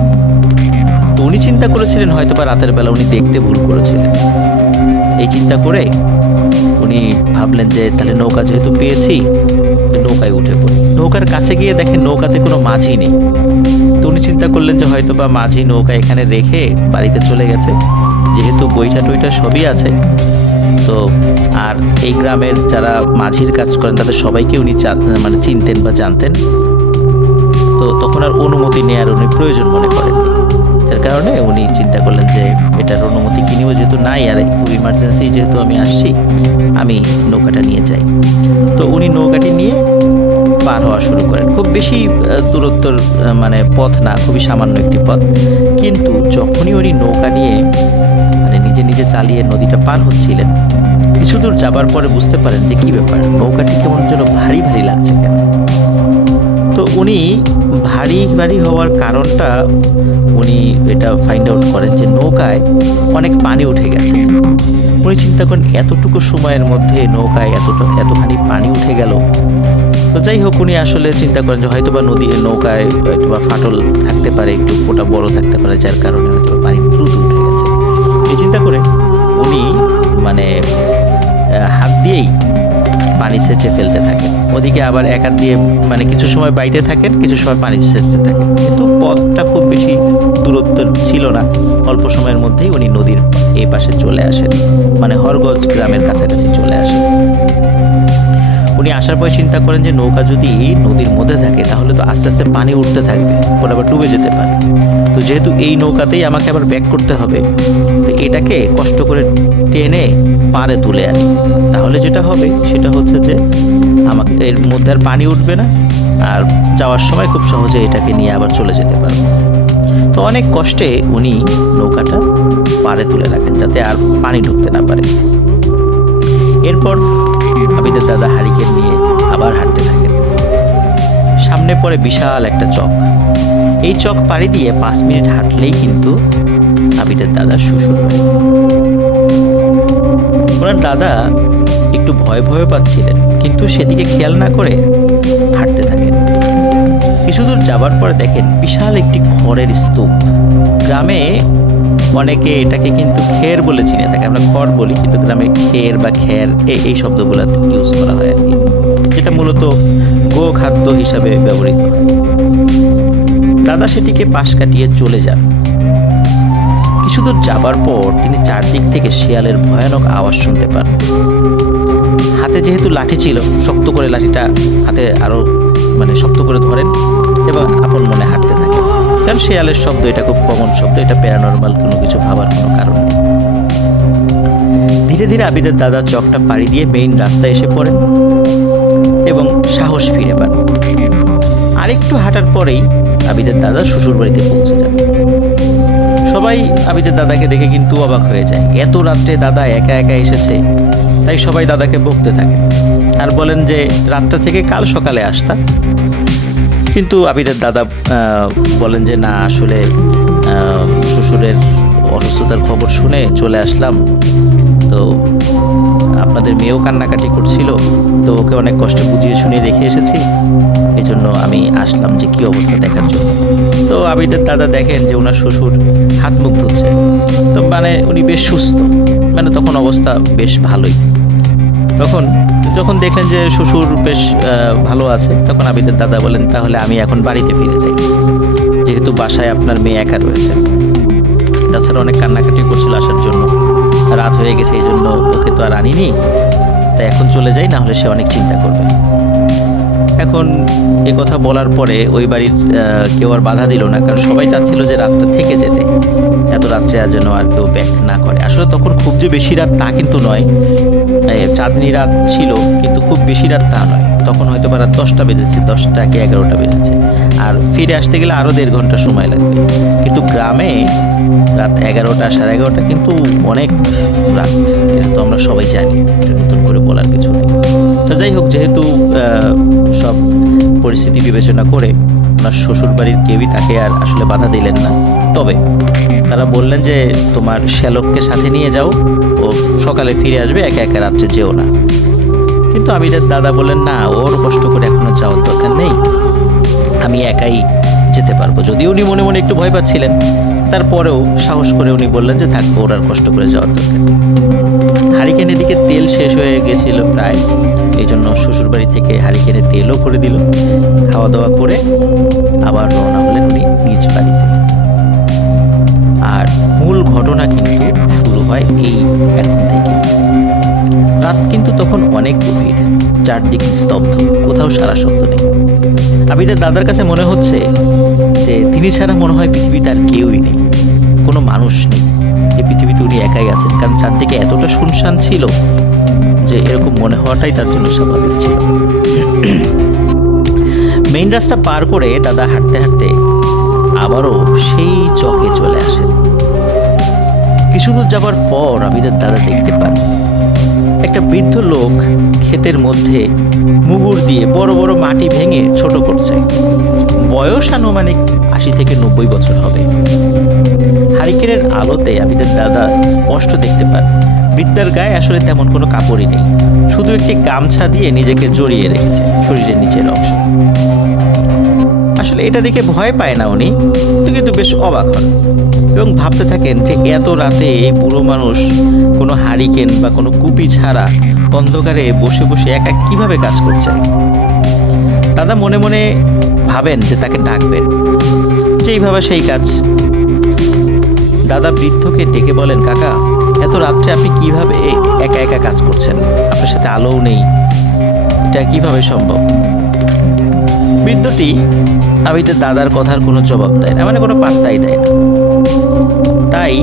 তো উনি চিন্তা করেছিলেন হয়তো বা রাতের বেলা উনি দেখতে ভুল করেছিলেন। এই চিন্তা করে উনি ভাবলেন যে তাহলে নৌকা যেহেতু পেয়েছি, নৌকায় উঠে পড়ি। নৌকার কাছে গিয়ে দেখেন নৌকাতে কোনো মাঝি নেই। তো উনি চিন্তা করলেন যে হয়তো বা মাঝি নৌকা এখানে রেখে বাড়িতে চলে গেছে, যেহেতু বইটা টইটা সবই আছে। তো আর এই গ্রামের যারা মাঝির কাজ করেন তাদের সবাইকে উনি মানে চিনতেন বা জানতেন। তো তখন আর অনুমতি নেওয়ার উনি প্রয়োজন মনে করেননি, যার কারণে উনি চিন্তা করলেন যে এটার অনুমতি কিনিও যেহেতু নাই, আর খুব ইমার্জেন্সি যেহেতু আমি আসছি, আমি নৌকাটা নিয়ে যাই। তো উনি নৌকাটি নিয়ে পার হওয়া শুরু করেন। খুব বেশি দূরত্বর মানে পথ না, খুবই সামান্য একটি পথ। কিন্তু যখনই উনি নৌকা নিয়ে মানে নিজে নিজে চালিয়ে নদীটা পার হচ্ছিলেন, কিছু দূর যাবার পরে বুঝতে পারেন যে কি ব্যাপার, নৌকাটি কেমন যেন ভারী ভারী লাগছে কেন। তো উনি ভারী ভারী হওয়ার কারণটা উনি এটা ফাইন্ড আউট করেন যে নৌকায় অনেক পানি উঠে গেছে। উনি চিন্তা করেন এতটুকু সময়ের মধ্যে নৌকায় এতখানি পানি উঠে গেল। তো যাই হোক, উনি আসলে চিন্তা করেন যে হয়তো বা নৌকায় একটু বা ফাটল থাকতে পারে, একটু ফোঁটা বড় থাকতে পারে, যার কারণে হয়তো পানি দ্রুত উঠে গেছে। এই চিন্তা করে উনি মানে হাত দিয়েই পানি সেচে ফেলতে থাকেন। ওদিকে আবার এক হাত দিয়ে মানে কিছু সময় বাইরে থাকেন, কিছু সময় পানি সেচতে থাকেন। কিন্তু পথটা খুব বেশি দূরত্ব ছিল না, অল্প সময়ের মধ্যেই উনি নদীর এই পাশে চলে আসেন, মানে হরগজ গ্রামের কাছাকাছি চলে আসেন। উনি আসার পরে চিন্তা করেন যে নৌকা যদি নদীর মধ্যে থাকে তাহলে তো আস্তে আস্তে পানি উঠতে থাকবে, পরে আবার ডুবে যেতে পারে। তো যেহেতু এই নৌকাতেই আমাকে আবার ব্যাক করতে হবে, তো এটাকে কষ্ট করে টেনে পাড়ে তুলে আনি। তাহলে যেটা হবে সেটা হচ্ছে যে আমাকে এর মধ্যে আর পানি উঠবে না, আর যাওয়ার সময় খুব সহজে এটাকে নিয়ে আবার চলে যেতে পারবো। তো অনেক কষ্টে উনি নৌকাটা পাড়ে তুলে রাখেন যাতে আর পানি ঢুকতে না পারে। এরপর আবিদের দাদা হারিকেন নিয়ে আবার হাঁটতে থাকেন। সামনে পড়ে বিশাল একটা চক। এই চক পাড়ি দিয়ে 5 মিনিট হাঁটলেই কিন্তু আবিদের দাদা শ্বশুর বাড়ি। ওনার দাদা একটু ভয় পাচ্ছিলেন, কিন্তু সেদিকে খেয়াল না করে হাঁটতে থাকেন। কিছু দূর যাবার পরে দেখেন বিশাল একটি খড়ের স্তূপ। গ্রামে অনেকে এটাকে কিন্তু খের বলে চিনে থাকে, আমরা খড় বলি, কিন্তু গ্রামে খের বা খ্যার এই শব্দগুলো ইউজ করা হয় আর কি, যেটা মূলত গো খাদ্য হিসাবে ব্যবহৃত হয়। দাদা সেটিকে পাশ কাটিয়ে চলে যান। কিছু দূর যাবার পর তিনি চারদিক থেকে শিয়ালের ভয়ানক আওয়াজ শুনতে পান। হাতে যেহেতু লাঠি ছিল, শক্ত করে লাঠিটা হাতে আরো মানে শক্ত করে ধরেন এবং আপন মনে হাঁটতে থাকেন, কারণ শিয়ালের শব্দ এটা খুব কমন শব্দ, এটা প্যারানর্মাল কোনো কিছু ভাবার কোনো কারণ নেই। ধীরে ধীরে আবিদের দাদা চকটা পাড়ি দিয়ে মেইন রাস্তায় এসে পড়েন এবং সাহস ফিরে পান। আরেকটু হাঁটার পরেই আবিদের দাদা শ্বশুর বাড়িতে পৌঁছে যান। সবাই আবিদের দাদাকে দেখে কিন্তু অবাক হয়ে যায়, এত রাত্রে দাদা একা একা এসেছে। তাই সবাই দাদাকে বকতে থাকে আর বলেন যে রাতটা থেকে কাল সকালে আসতা। কিন্তু আবিদের দাদা বলেন যে না, আসলে শ্বশুরের অসুস্থতার খবর শুনে চলে আসলাম, তো আপনাদের মেয়েও কান্নাকাটি করছিল, তো ওকে অনেক কষ্টে বুঝিয়ে শুনিয়ে রেখে এসেছি, এই জন্য আমি আসলাম যে কি অবস্থা দেখার জন্য। তো আবিদের দাদা দেখেন যে ওনার শ্বশুর হাত মুখ ধুচ্ছে, তো মানে উনি বেশ সুস্থ, মানে তখন অবস্থা বেশ ভালোই। যখন দেখলেন যে শ্বশুর বেশ ভালো আছে, তখন আবিদের দাদা বলেন তাহলে আমি এখন বাড়িতে ফিরে যাই, যেহেতু বাসায় আপনার মেয়ে একা রয়েছে, তাছাড়া অনেক কান্নাকাটি করছিল আসার জন্য, রাত হয়ে গেছে, এই জন্য ওকে তো আর আনিনি, তাই এখন চলে যাই, না হলে সে অনেক চিন্তা করবে। এখন এ কথা বলার পরে ওই বাড়ির কেউ আর বাধা দিল না, কারণ সবাই চাচ্ছিল যে রাতটা থেকে যেতে, এত রাত্রে আর যেন আর কেউ ব্যাক না করে। আসলে তখন খুব যে বেশি রাত তা কিন্তু নয়, চাঁদনি রাত ছিল, কিন্তু খুব বেশি রাত তা নয়। তখন হয়তো বা রাত 10টা বেজেছে, 10টা কি 11টা বেজেছে, আর ফিরে আসতে গেলে আরও 1.5 ঘন্টা সময় লাগবে। কিন্তু গ্রামে রাত 11টা 11:30 কিন্তু অনেক রাত, এটা তো আমরা সবাই জানি, এটা নতুন করে বলার কিছু নেই। তো যাই হোক, যেহেতু সব পরিস্থিতি বিবেচনা করে ওনার শ্বশুর বাড়ির কেউই তাকে আর আসলে বাধা দিলেন না, তবে তারা বললেন যে তোমার শ্যালককে সাথে নিয়ে যাও, ও সকালে ফিরে আসবে, একা একা রাত্রে যেও না। কিন্তু আবিদের দাদা বললেন না, ওর কষ্ট করে এখনো যাওয়ার দরকার নেই, আমি একাই যেতে পারবো। যদিও উনি মনে মনে একটু ভয় পাচ্ছিলেন, তারপরেও সাহস করে উনি বললেন যে থাকবো, ওর আর কষ্ট করে যাওয়ার দরকার নেই। হারিকেনের দিকে তেল শেষ হয়ে গেছিল প্রায়, এই জন্য শ্বশুরবাড়ি থেকে হারিকেনে তেলও করে দিল। খাওয়া দাওয়া করে আবার রওনা হলেন উনি নিজ বাড়িতে। আর মূল ঘটনা কিন্তু শুরু হয় এই এখন থেকে। রাত কিন্তু তখন অনেক গভীর, চারদিক স্তব্ধ, কোথাও সারা শব্দ নেই। আবিদের দাদার কাছে মনে হচ্ছে যে তিনি ছাড়া মনে হয় পৃথিবীতে আর কেউই নেই, কোনো মানুষ নেই, এই পৃথিবীতে উনি একাই আছেন। কারণ চারদিকে এতটা শুনশান ছিল যে এরকম মনে হওয়াটাই তার জন্য স্বাভাবিক ছিল। মেইন রাস্তা পার করে দাদা হাঁটতে হাঁটতে আবারও সেই চকে চলে আসেন। কিছু দূর যাবার পর আবিদের দাদা দেখতে পান একটা বৃদ্ধ লোক ক্ষেতের মধ্যে মুগুর দিয়ে বড় বড় মাটি ভেঙে ছোট করছে। বয়স আনুমানিক 80 থেকে 90 বছর হবে। হারিকেনের আলোতে আবিদের দাদা স্পষ্ট দেখতে পান বৃদ্ধার গায়ে আসলে তেমন কোনো কাপড়ই নেই, শুধু একটি গামছা দিয়ে নিজেকে জড়িয়ে রেখেছে শরীরের নিচের অংশ। আসলে এটা দেখে ভয় পায় না উনি, কিন্তু বেশ অবাক হন এবং ভাবতে থাকেন যে এত রাতে এই বুড়ো মানুষ কোনো হারিকেন বা কোনো কুপি ছাড়া অন্ধকারে বসে বসে একা কিভাবে কাজ করছে। দাদা মনে মনে ভাবেন যে তাকে ডাকবেন, যেইভাবে সেই কাজ। দাদা বৃদ্ধকে ডেকে বলেন, কাকা, এত রাত্রে আপনি কিভাবে একা একা কাজ করছেন? আপনার সাথে আলোও নেই, এটা কিভাবে সম্ভব? বৃদ্ধটি আবিদের দাদার কথার কোনো জবাব দেয় না, মানে কোনো পাত্তাই দেয় না। তাই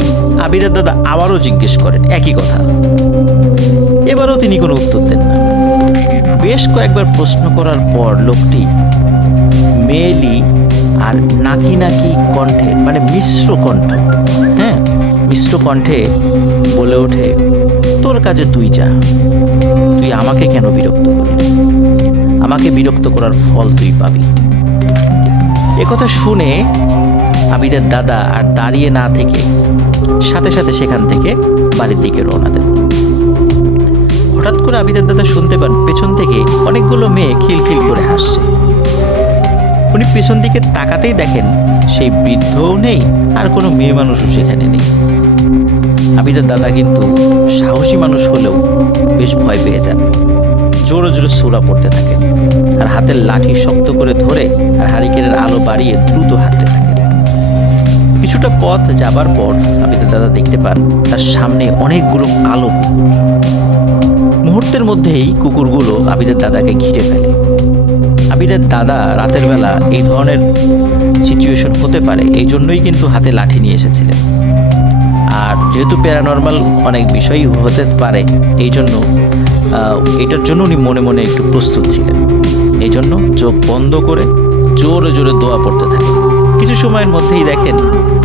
আবিদের দাদা আবারও জিজ্ঞেস করেন একই কথা। এবারও তিনি কোনো উত্তর দেন না। বেশ কয়েকবার প্রশ্ন করার পর লোকটি মেয়েলি আর নাকি নাকি কণ্ঠে, মানে মিশ্র কণ্ঠ, মিশ্র কণ্ঠে বলে ওঠে, তোর কাজে তুই যা, তুই আমাকে কেন বিরক্ত করলি? আমাকে বিরক্ত করার ফল তুই পাবি। একথা শুনে আবিদের দাদা আর দাঁড়িয়ে না থেকে সাথে সাথে সেখান থেকে বাড়ির দিকে রওনা দেন। হঠাৎ করে আবিদের দাদা শুনতে পান পেছন থেকে অনেকগুলো মেয়ে খিলখিল করে হাসছে। উনি পেছন দিকে তাকাতেই দেখেন সেই বৃদ্ধও নেই আর কোনো মেয়ে মানুষও সেখানে নেই। আবিদের দাদা কিন্তু সাহসী মানুষ হলেও বেশ ভয় পেয়ে যান, জোরে জোরে সূরা পড়তে থাকেন আর হাতের লাঠি শক্ত করে ধরে আর হারিকেনের আলো বাড়িয়ে দ্রুত হাঁটতে থাকেন। কিছুটা পথ যাবার পর আবিদের দাদা দেখতে পান তার সামনে অনেকগুলো কালো কুকুর। মুহূর্তের মধ্যেই কুকুরগুলো আবিদের দাদাকে ঘিরে ফেলে। আবিদের দাদা রাতের বেলা এই ধরনের সিচুয়েশন হতে পারে এই জন্যই কিন্তু হাতে লাঠি নিয়ে এসেছিলেন। আর যেহেতু প্যারানর্মাল অনেক বিষয়ই হতে পারে, এই জন্য এটার জন্য উনি মনে মনে একটু প্রস্তুত ছিলেন। এই জন্য চোখ বন্ধ করে জোরে জোরে দোয়া পড়তে থাকেন। কিছু সময়ের মধ্যেই দেখেন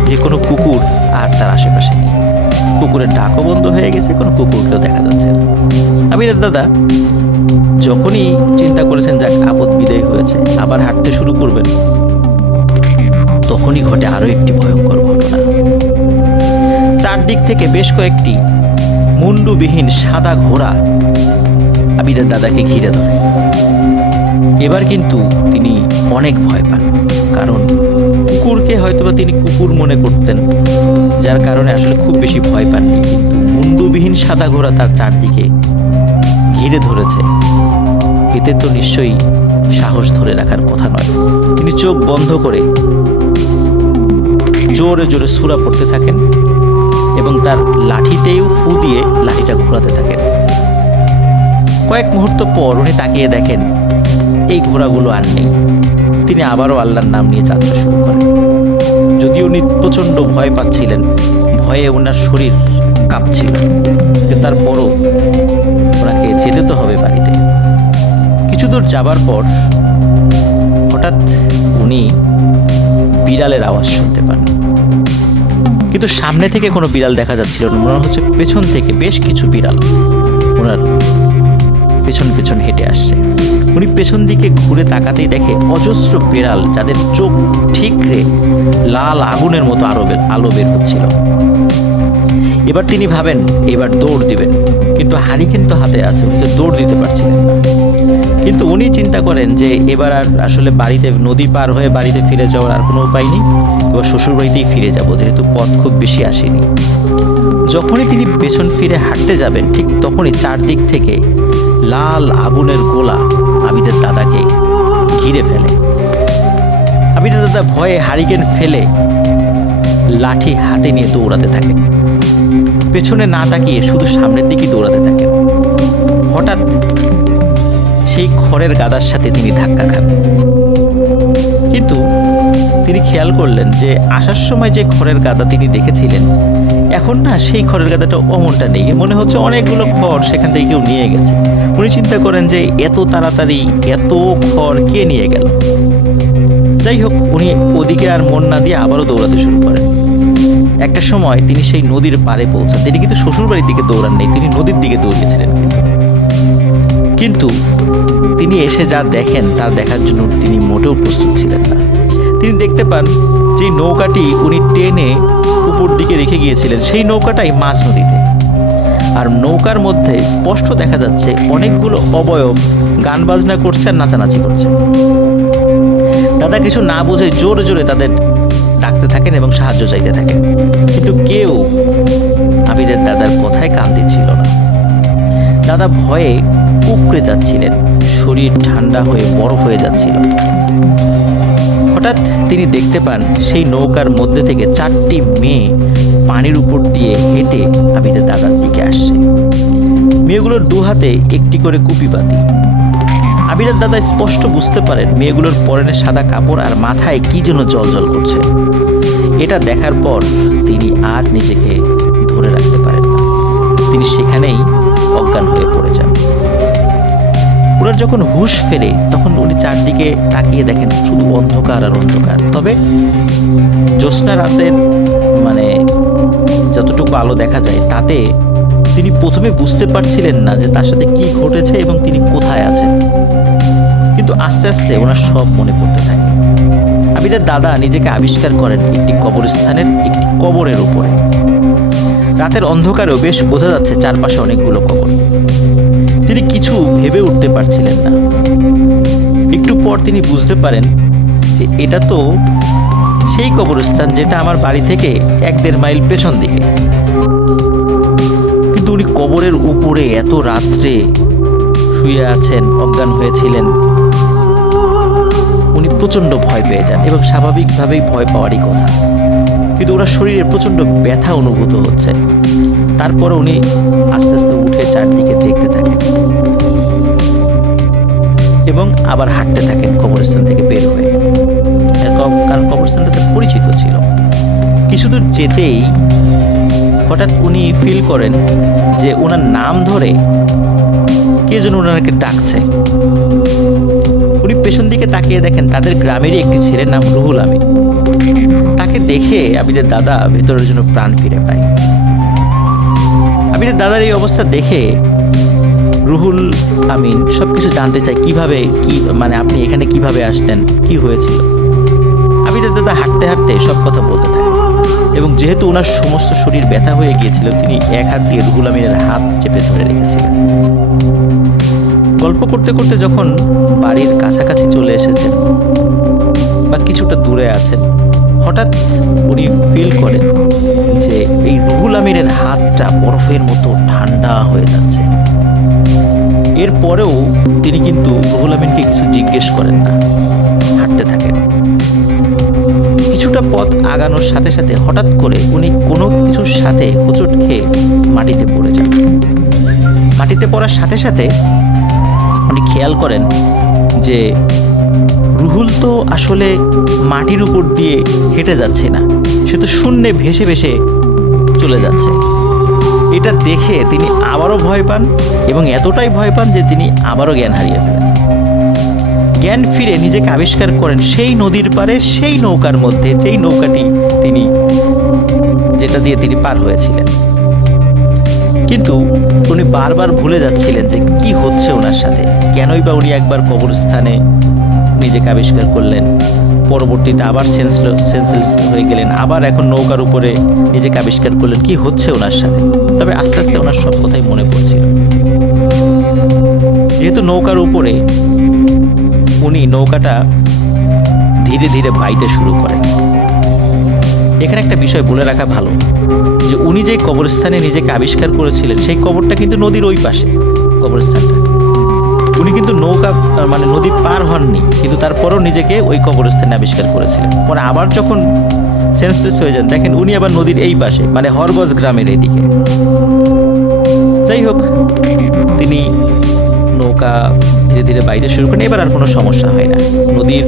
যে কোনো কুকুর আর তার আশেপাশে নেই। কুকুরের ডাকও বন্ধ হয়ে গেছে, কোনো কুকুরকেও দেখা যাচ্ছে না। আবিরের দাদা যখনই চিন্তা করেছেন যাক আপদ বিদায় হয়েছে, আবার হাঁটতে শুরু করবেন, তখনই ঘটে আরো একটি ভয়ঙ্কর ঘটনা। চারদিক থেকে বেশ কয়েকটি মুন্ডুবিহীন সাদা ঘোড়া আবিরের দাদাকে ঘিরে ধরে। এবার কিন্তু তিনি অনেক ভয় পান, কারণ কুকুরকে হয়তোবা তিনি কুকুর মনে করতেন, যার কারণে আসলে খুব বেশি ভয় পাননি। কিন্তু মুন্ডুবিহীন সাদা ঘোড়া তার চারদিকে ঘিরে ধরেছে, এতে তো নিশ্চয়ই সাহস ধরে রাখার কথা নয়। তিনি চোখ বন্ধ করে জোরে জোরে সূরা পড়তে থাকেন এবং তার লাঠিতেও ফু দিয়ে লাঠিটা ঘোরাতে থাকেন। কয়েক মুহূর্ত পর উনি তাকিয়ে দেখেন এই ঘোড়াগুলো আর নেই। তিনি আবারও আল্লাহর নাম নিয়ে যাত্রা শুরু করেন। যদিও উনি প্রচণ্ড ভয় পাচ্ছিলেন, ভয়ে ওনার শরীর কাঁপছিল, কিন্তু তারপরও ওনাকে যেতে তো হবে বাড়িতে। কিছু দূর যাবার পর হঠাৎ উনি বিড়ালের আওয়াজ শুনতে পান, কিন্তু সামনে থেকে কোনো বিড়াল দেখা যাচ্ছিল না। মনে হচ্ছে পেছন থেকে বেশ কিছু বিড়াল ওনার পেছন পেছন হেঁটে আসছে। উনি পেছন দিকে ঘুরে তাকাতেই দেখে অজস্র বিড়াল, যাদের চোখ ঠিকরে লাল আগুনের মতো আলো বের হচ্ছিল। এবার তিনি ভাবেন এবার দৌড় দিবেন, কিন্তু হারিকেন তো হাতে আছে, উনি তো দৌড় দিতে পারছিলেন না। কিন্তু উনি চিন্তা করেন যে এবার আর আসলে বাড়িতে, নদী পার হয়ে বাড়িতে ফিরে যাওয়ার আর কোনো উপায় নেই, এবার শ্বশুর বাড়িতেই ফিরে যাব, যেহেতু পথ খুব বেশি আসেনি। যখনই তিনি পেছন ফিরে হাঁটতে যাবেন, ঠিক তখনই চারদিক থেকে লাল আগুনের গোলা আবিদের দাদাকে ঘিরে ফেলে। আবিদের দাদা ভয়ে হারিকেন ফেলে লাঠি হাতে নিয়ে দৌড়াতে থাকেন। পেছনে না তাকিয়ে শুধু সামনের দিকেই দৌড়াতে থাকেন। হঠাৎ সেই খড়ের গাদার সাথে তিনি ধাক্কা খান, কিন্তু তিনি খেয়াল করলেন যে আসার সময় যে খড়ের গাদা তিনি দেখেছিলেন, এখন না সেই খড়ের গাদাটা অমনটা নেই। মনে হচ্ছে অনেকগুলো খড় সেখান থেকে কেউ নিয়ে গেছে। উনি চিন্তা করেন যে এত তাড়াতাড়ি এত খড় কে নিয়ে গেল। যাই হোক, উনি ওদিকে আর মন না দিয়ে আবারও দৌড়াতে শুরু করেন। একটা সময় তিনি সেই নদীর পাড়ে পৌঁছান। তিনি কিন্তু শ্বশুরবাড়ির দিকে দৌড়ান নেই, তিনি নদীর দিকে দৌড়িয়েছিলেন। কিন্তু তিনি এসে যা দেখেন তা দেখার জন্য তিনি মোটেও প্রস্তুত ছিলেন না। তিনি দেখতে পান যে নৌকাটি উনি টেনে উপর দিকে রেখে গিয়েছিলেন, সেই নৌকাটাই মাঝ নদীতে। আর নৌকার মধ্যে স্পষ্ট দেখা যাচ্ছে অনেকগুলো অবয়ব গান বাজনা করছে আর নাচানাচি করছে। দাদা কিছু না বুঝে জোরে জোরে তাদের ডাকতে থাকেন এবং সাহায্য চাইতে থাকেন, কিন্তু কেউ আবিদের দাদার কথায় কান দিচ্ছিল না। দাদা ভয়ে কুঁকড়ে যাচ্ছিলেন, শরীর ঠান্ডা হয়ে বরফ হয়ে যাচ্ছিল। হঠাৎ তিনি দেখতে পান সেই নৌকার মধ্যে থেকে 4টি মেয়ে পানির উপর দিয়ে হেঁটে আবিদের দাদার দিকে আসছে। মেয়েগুলোর দু হাতে একটি করে কুপি বাতি। আবিদের দাদা স্পষ্ট বুঝতে পারেন মেয়েগুলোর পরনে সাদা কাপড় আর মাথায় কি যেন জলজল করছে। এটা দেখার পর তিনি আর নিজেকে ধরে রাখতে পারেন না, তিনি সেখানেই অজ্ঞান হয়ে পড়ে যান। ওনার যখন হুঁশ ফেরে তখন উনি চারদিকে তাকিয়ে দেখেন শুধু অন্ধকার আর অন্ধকার। তবে জ্যোৎস্না রাতের যতটুকু আলো দেখা যায় তাতে তিনি প্রথমে বুঝতে পারছিলেন না যে তার সাথে কি ঘটেছে এবং তিনি কোথায় আছেন, কিন্তু আস্তে আস্তে ওনার সব মনে পড়তে থাকে। আবিদের দাদা নিজেকে আবিষ্কার করেন একটি কবরস্থানের একটি কবরের উপরে। রাতের অন্ধকারেও বেশ বোঝা যাচ্ছে চারপাশে অনেকগুলো কবর। তিনি কিছু ভেবে উঠতে পারছিলেন না। একটু পর তিনি বুঝতে পারেন যে এটা তো সেই কবরস্থান যেটা আমার বাড়ি থেকে 1-1.5 মাইল পেছন দিকে। কিন্তু উনি কবরের উপরে এত রাত্রে শুয়ে আছেন, অজ্ঞান হয়েছিলেন। উনি প্রচন্ড ভয় পেয়ে যান এবং স্বাভাবিকভাবেই ভয় পাওয়ারই কথা, কিন্তু ওনার শরীরে প্রচন্ড ব্যথা অনুভূত হচ্ছে। তারপরে উনি আস্তে আস্তে উঠে চারদিকে দেখতে থাকেন এবং আবার হাঁটতে থাকেন কবরস্থান থেকে বের হয়ে, কারণ কবরস্থানটা তার পরিচিত ছিল। কিছুদূর যেতেই হঠাৎ উনি ফিল করেন যে ওনার নাম ধরে কে যেন ওনাকে ডাকছে। উনি পেছন দিকে তাকিয়ে দেখেন তাদের গ্রামেরই একটি ছেলের নাম রুহুল আমিন। তাকে দেখে আবিদের দাদা ভেতরের জন্য প্রাণ ফিরে পায়। আবিদের দাদার এই অবস্থা দেখে রুহুল আমিন সবকিছু জানতে চায়, কিভাবে কি মানে আপনি এখানে কিভাবে আসলেন, কি হয়েছিল। আবিদের দাদা হাঁটতে হাঁটতে সব কথা বলতে থাকে এবং যেহেতু ওনার সমস্ত শরীর ব্যথা হয়ে গিয়েছিল, তিনি এক হাত দিয়ে রুহুল আমিনের হাত চেপে ধরে রেখেছিলেন। গল্প করতে করতে যখন বাড়ির কাছাকাছি চলে এসেছেন বা কিছুটা দূরে আছেন, হঠাৎ উনি ফিল করেন যে এই রুহুল আমিনের হাতটা বরফের মতো ঠান্ডা হয়ে যাচ্ছে। এরপরেও তিনি কিন্তু রুহুল আমিনকে কিছু জিজ্ঞেস করেন না, হাঁটতে থাকেন। কিছুটা পথ আগানোর সাথে সাথে হঠাৎ করে উনি কোনো কিছুর সাথে হোঁচট খেয়ে মাটিতে পড়ে যান। মাটিতে পড়ার সাথে সাথে উনি খেয়াল করেন যে রুহুল তো আসলে মাটির উপর দিয়ে হেঁটে যাচ্ছে না, সে তো শূন্যে ভেসে ভেসে চলে যাচ্ছে। এটা দেখে তিনি আবারও ভয় পান এবং এতটাই ভয় পান যে তিনি আবারও জ্ঞান হারিয়ে ফেলেন। জ্ঞান ফিরে নিজেকে আবিষ্কার করেন সেই নদীর পাড়ে, সেই নৌকার মধ্যে, যেই নৌকাটি যেটা দিয়ে তিনি পার হয়েছিলেন। কিন্তু উনি বারবার ভুলে যাচ্ছিলেন যে কি হচ্ছে ওনার সাথে, কেনই বা উনি একবার কবরস্থানে নিজেকে আবিষ্কার করলেন, পরবর্তীতে আবার সেন্সলেস হয়ে গেলেন, আবার এখন নৌকার উপরে নিজেকে আবিষ্কার করলেন, কি হচ্ছে ওনার সাথে। তবে আস্তে আস্তে ওনার সব কথাই মনে পড়ছিল। যেহেতু নৌকার উপরে, উনি নৌকাটা ধীরে ধীরে বাইতে শুরু করেন। এখানে একটা বিষয় বলে রাখা ভালো যে উনি যে কবরস্থানে নিজেকে আবিষ্কার করেছিলেন, সেই কবরটা কিন্তু নদীর ওই পাশে কবরস্থানটা। উনি কিন্তু নৌকা মানে নদী পার হননি, কিন্তু তারপরও নিজেকে ওই কবরস্থানে আবিষ্কার করেছিলেন। পরে আবার যখন সেন্সলেস হয়ে যান, দেখেন উনি আবার নদীর এই পাশে, মানে হরগজ গ্রামের এইদিকে। যাই হোক, তিনি নৌকা ধীরে ধীরে বাইরে শুরু করেন। এবার আর কোনো সমস্যা হয় না। নদীর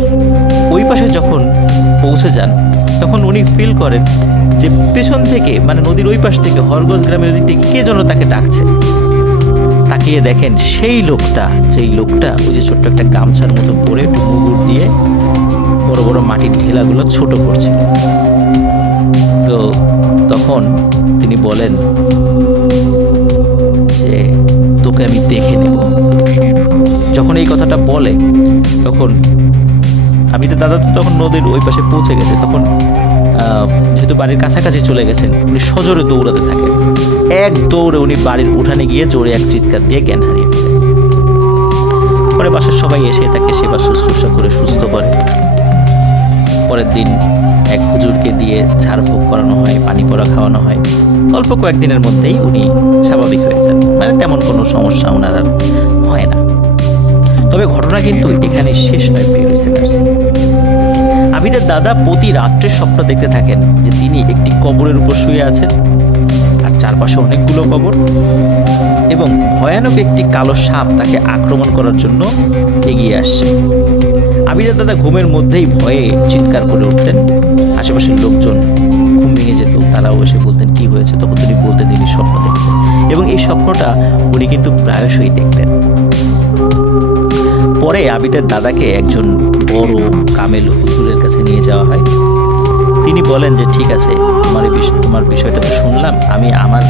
ওই পাশে যখন পৌঁছে যান, তখন উনি ফিল করেন যে পেছন থেকে, মানে নদীর ওই পাশ থেকে, হরগজ গ্রামের দিক থেকে কে যেন তাকে ডাকছে। তাকিয়ে দেখেন সেই লোকটা, যেই লোকটা ওই যে ছোট্ট একটা গামছার মতো পরে একটু মুগুর দিয়ে বড় বড় মাটির ঢেলাগুলো ছোট করছিল। তো তখন তিনি বলেন যে তোকে আমি দেখে নেব। যখন এই কথাটা বলে, তখন আবিদের দাদা তো তখন নদীর ওই পাশে পৌঁছে গেছে। তখন যেহেতু বাড়ির কাছাকাছি চলে গেছেন, উনি সজোরে দৌড়াতে থাকেন। এক দৌড়ে উনি বাড়ির উঠানে গিয়ে জোরে এক চিৎকার দিয়ে জ্ঞান হারিয়ে ফেলেন। পরে বাসার সবাই এসে তাকে সেবা শুশ্রূষা করে সুস্থ করে। পরের দিন এক হুজুরকে দিয়ে ঝাড়ফুঁক করানো হয়, পানি পড়া খাওয়ানো হয়। অল্প কয়েকদিনের মধ্যেই উনি স্বাভাবিক হয়ে যান, মানে তেমন কোনো সমস্যা ওনার আর হয় না। তবে ঘটনা কিন্তু এখানে শেষ নয় প্রিয় লিসেনার্স। আবিদের দাদা প্রতি রাত্রে স্বপ্ন দেখতে থাকেন যে তিনি একটি কবরের উপর শুয়ে আছেন, আর চারপাশে অনেকগুলো কবর, এবং ভয়ানক একটি কালো সাপ তাকে আক্রমণ করার জন্য এগিয়ে আসছে। আবিদের দাদা ঘুমের মধ্যেই ভয়ে চিৎকার করে উঠতেন। আশেপাশের লোকজন ঘুম ভেঙে যেত, তারাও এসে বলতেন কি হয়েছে। তখন তিনি বলতেন তিনি স্বপ্ন দেখতেন, এবং এই স্বপ্নটা উনি কিন্তু প্রায়শই দেখতেন। পরে আবিদের দাদাকে একজন বড় কামেল হুজুরের কাছে নিয়ে যাওয়া হয়। তিনি বলেন যে ঠিক আছে, তোমার বিষয়টা তো শুনলাম, আমি আমার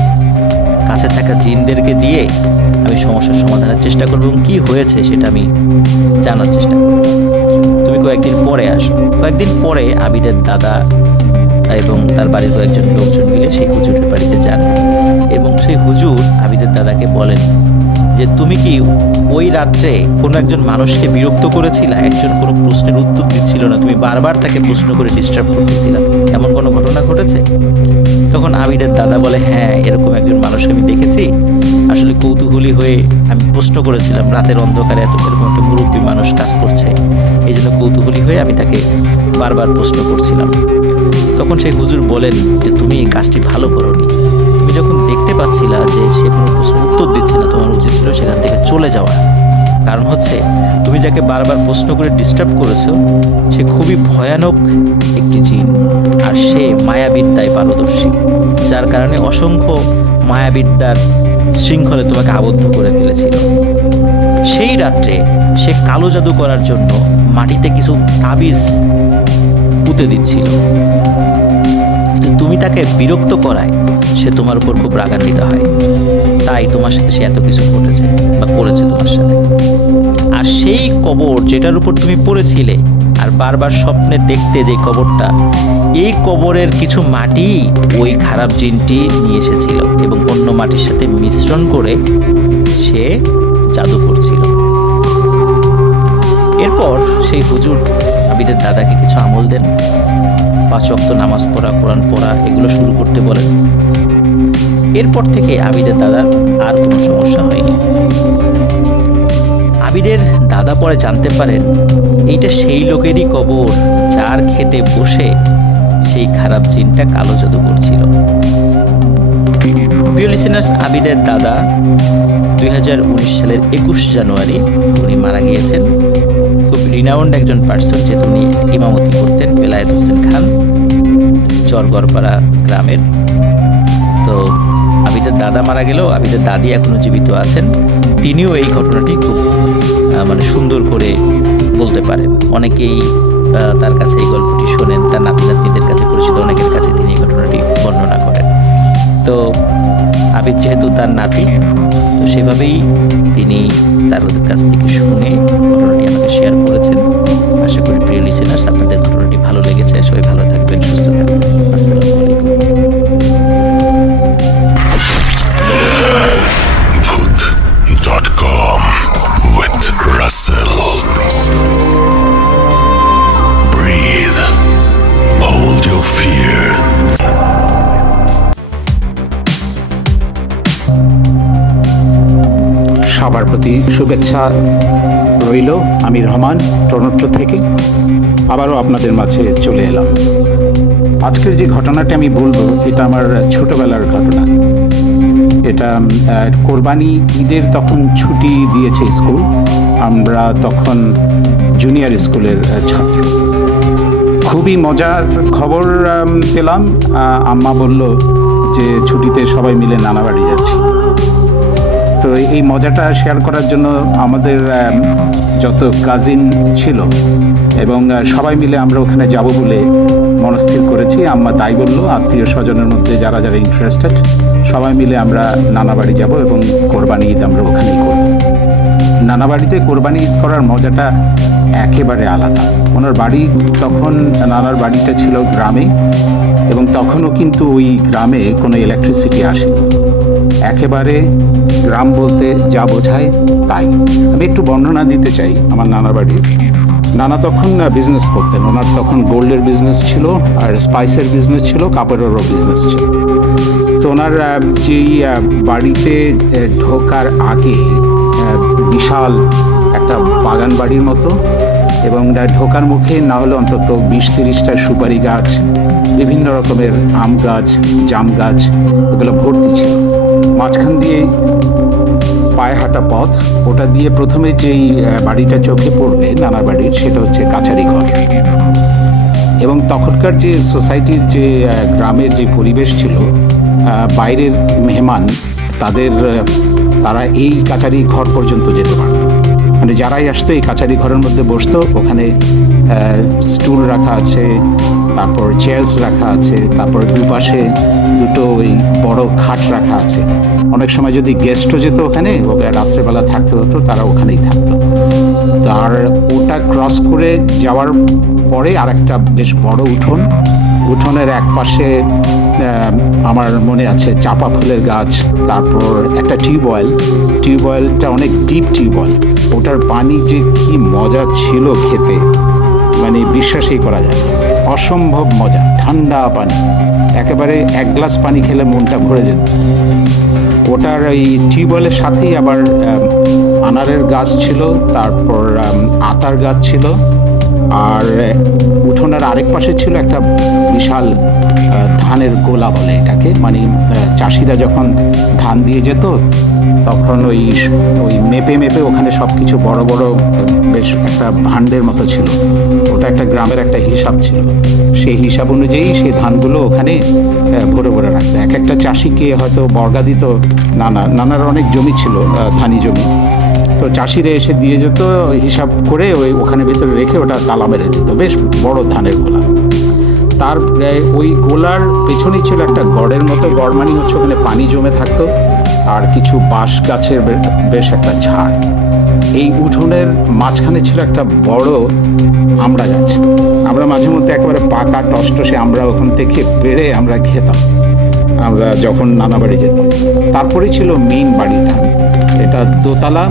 কাছে থাকা জিনদেরকে দিয়ে আমি সমস্যার সমাধানের চেষ্টা করব এবং কি হয়েছে সেটা আমি জানার চেষ্টা করব। তুমি কয়েকদিন পরে আসো। কয়েকদিন পরে আবিদের দাদা এবং তার বাড়ির কয়েকজন লোকজন মিলে সেই হুজুরের বাড়িতে যান, এবং সেই হুজুর আবিদের দাদাকে বলেন যে তুমি কি ওই রাত্রে কোনো একজন মানুষকে বিরক্ত করেছিল, একজন কোনো প্রশ্নের উত্তর দিচ্ছিল না, তুমি বারবার তাকে প্রশ্ন করে ডিস্টার্ব করতেছিলাম, এমন কোনো ঘটনা ঘটেছে? তখন আবিদের দাদা বলে হ্যাঁ, এরকম একজন মানুষকে আমি দেখেছি। আসলে কৌতূহলী হয়ে আমি প্রশ্ন করেছিলাম, রাতের অন্ধকারে এত এরকম একটা মুরব্বী মানুষ কাজ করছে, এই জন্য কৌতূহলী হয়ে আমি তাকে বারবার প্রশ্ন করছিলাম। তখন সেই হুজুর বলেন যে তুমি এই কাজটি ভালো করোনি। তুমি যখন দেখতে পাচ্ছিলা যে সে কোনো প্রশ্নের উত্তর দিচ্ছে না, তোমার উচিত ছিল সেখান থেকে চলে যাওয়া। কারণ হচ্ছে তুমি যাকে বারবার প্রশ্ন করে ডিস্টার্ব করেছো, সে খুবই ভয়ানক একটি জিন, আর সে মায়াবিদ্যায় পারদর্শী, যার কারণে অসংখ্য মায়াবিদ্যার শৃঙ্খলে তোমাকে আবদ্ধ করে ফেলেছিল। সেই রাত্রে সে কালো জাদু করার জন্য মাটিতে কিছু তাবিজ পুঁতে দিচ্ছিল। কিন্তু তুমি তাকে বিরক্ত করায় সে তোমার উপর খুব রাগান্বিত হয়, তাই তোমার সাথে সে এত কিছু ঘটেছে বা করেছে তোমার সাথে। আর সেই কবর যেটার উপর তুমি পড়েছিলে আর বারবার স্বপ্নে দেখতে যে কবরটা, এই কবরের কিছু মাটি ওই খারাপ জিনটি নিয়ে এসেছিল এবং অন্য মাটির সাথে মিশ্রণ করে সে জাদু করছিল। এরপর সেই হুজুর আবিদের দাদাকে কিছু আমল দেন, 5 ওয়াক্ত নামাজ পড়া, কোরআন পড়া এগুলো শুরু করতে বলেন। এরপর থেকে আবিদের দাদার আর কোনো সমস্যা হয়নি। আবিদের দাদা পরে জানতে পারেন এইটা সেই লোকেরই কবর যার খেতে বসে সেই খারাপ জিনটা কালো জাদু করছিল। প্রিয় লিসেনার্স, আবিদের দাদা 2019 সালের 21 জানুয়ারি উনি মারা গিয়েছেন। খুব রিনাউন্ড একজন পার্সন, যেহেতু উনি ইমামতি করতেন বেলায়েত হোসেন খান, চরগড়পাড়া গ্রামের। তো আবিদের দাদা মারা গেলেও আবিদের দাদি এখনো জীবিত আছেন। তিনিও এই ঘটনাটি খুব সুন্দর করে বলতে পারেন। অনেকেই তার কাছে এই গল্পটি শোনেন, তার নাতি নাতনিদের কাছে, পরিচিত অনেকের কাছে তিনি এই ঘটনাটি বর্ণনা করেন। তো আবিদ যেহেতু তার নাতি, তো সেভাবেই তিনি তার কাছ থেকে শুনে ঘটনাটি আমাকে শেয়ার করেছেন। আশা করি প্রিয় লিসেনার্স আপনাদের ঘটনাটি ভালো লেগেছে। সবাই ভালো থাকবেন, সুস্থ থাকবেন। আসসালামু আলাইকুম। Bhoot.com with Russell. Breathe. Hold your fear. সবার প্রতি শুভেচ্ছা রইল। আমি রহমান, টরন্টো থেকে আবারও আপনাদের মাঝে চলে এলাম। আজকের যে ঘটনাটা আমি বলবো, এটা আমার ছোটবেলার ঘটনা। এটা কোরবানি ঈদের তখন ছুটি দিয়েছে স্কুল, আমরা তখন জুনিয়র স্কুলের ছাত্র। খুবই মজার খবর পেলাম, আম্মা বলল যে ছুটিতে সবাই মিলে নানা বাড়ি যাচ্ছি। তো এই মজাটা শেয়ার করার জন্য আমাদের যত কাজিন ছিল এবং সবাই মিলে আমরা ওখানে যাব বলে মনস্থির করেছি। আম্মা তাই বললো, আত্মীয় স্বজনের মধ্যে যারা যারা ইন্টারেস্টেড সবাই মিলে আমরা নানা বাড়ি যাব এবং কোরবানি ঈদ আমরা ওখানেই করব। নানা বাড়িতে কোরবানি ঈদ করার মজাটা একেবারে আলাদা। ওনার বাড়ি তখন, নানার বাড়িটা ছিল গ্রামে এবং তখনও কিন্তু ওই গ্রামে কোনো ইলেকট্রিসিটি আসেনি। একেবারে গ্রাম বলতে যা বোঝায় তাই। আমি একটু বর্ণনা দিতে চাই আমার নানার বাড়ির। নানা তখন বিজনেস করতেন। ওনার তখন গোল্ডের বিজনেস ছিল, আর স্পাইসের বিজনেস ছিল, কাপড়েরও বিজনেস ছিল। তো ওনার যেই বাড়িতে ঢোকার আগে বিশাল একটা বাগান বাড়ির মতো, এবং ঢোকার মুখে না হলে অন্তত 20-30টা সুপারি গাছ, বিভিন্ন রকমের আম গাছ, জাম গাছ, এগুলো ভর্তি ছিল। মাঝখান দিয়ে পায়ে হাঁটা পথ, ওটা দিয়ে প্রথমে যেই বাড়িটা চোখে পড়বে নানার বাড়ির, সেটা হচ্ছে কাছারি ঘর। এবং তখনকার যে সোসাইটির যে গ্রামের যে পরিবেশ ছিল, বাইরের মেহমান তারা এই কাছারি ঘর পর্যন্ত যেতে পারত। মানে যারাই আসতো এই কাছারি ঘরের মধ্যে বসতো। ওখানে স্টুল রাখা আছে, তারপর চেয়ার্স রাখা আছে, তারপর দুপাশে দুটো ওই বড় খাট রাখা আছে। অনেক সময় যদি গেস্টও যেত ওখানে, রাত্রেবেলা থাকতে হতো, তারা ওখানেই থাকতো। আর ওটা ক্রস করে যাওয়ার পরে আর একটা বেশ বড় উঠোন। উঠোনের এক পাশে আমার মনে আছে চাপা ফুলের গাছ, তারপর একটা টিউবওয়েলটা অনেক ডিপ টিউবওয়েল। ওটার পানি যে কি মজা ছিল খেতে, মানে বিশ্বাসই করা যায় না। অসম্ভব মজা, ঠান্ডা পানি, একেবারে এক গ্লাস পানি খেলে মনটা ভরে যেত। ওটার এই টিউবওয়েলের সাথেই আবার আনারের গাছ ছিল, তারপর আতার গাছ ছিল, আর উঠোনের আরেক পাশে ছিল একটা বিশাল ধানের গোলা বলে এটাকে। মানে চাষিরা যখন ধান দিয়ে যেত তখন ওই মেপে ওখানে সব কিছু বড় বড় বেশ একটা ভাণ্ডের মতো ছিল। ওটা একটা গ্রামের একটা হিসাব ছিল। সেই হিসাব অনুযায়ী সেই ধানগুলো ওখানে ভরে ভরে রাখতো। এক একটা চাষিকে হয়তো বর্গা দিত। নানার অনেক জমি ছিল, ধানি জমি। তো চাষিরা এসে দিয়ে যেত হিসাব করে, ওখানে ভেতরে রেখে ওটা তালা মেরে দিত। বেশ বড় ধানের গোলা। তার ওই গোলার পেছনেই ছিল একটা গড়ের মতো, গড় মানে হচ্ছে ওখানে পানি জমে থাকতো আর কিছু বাঁশ গাছের বেশ একটা ঝাড়। এই উঠোনের মাঝখানে ছিল একটা বড় আমড়া গাছ। আমরা মাঝে মধ্যে একেবারে পাকা টসটসে আমরা ওখান থেকে পেড়ে আমরা খেতাম আমরা যখন নানা বাড়ি যেতাম। তারপরে ছিল মেইন বাড়িটা, এটা দোতলা,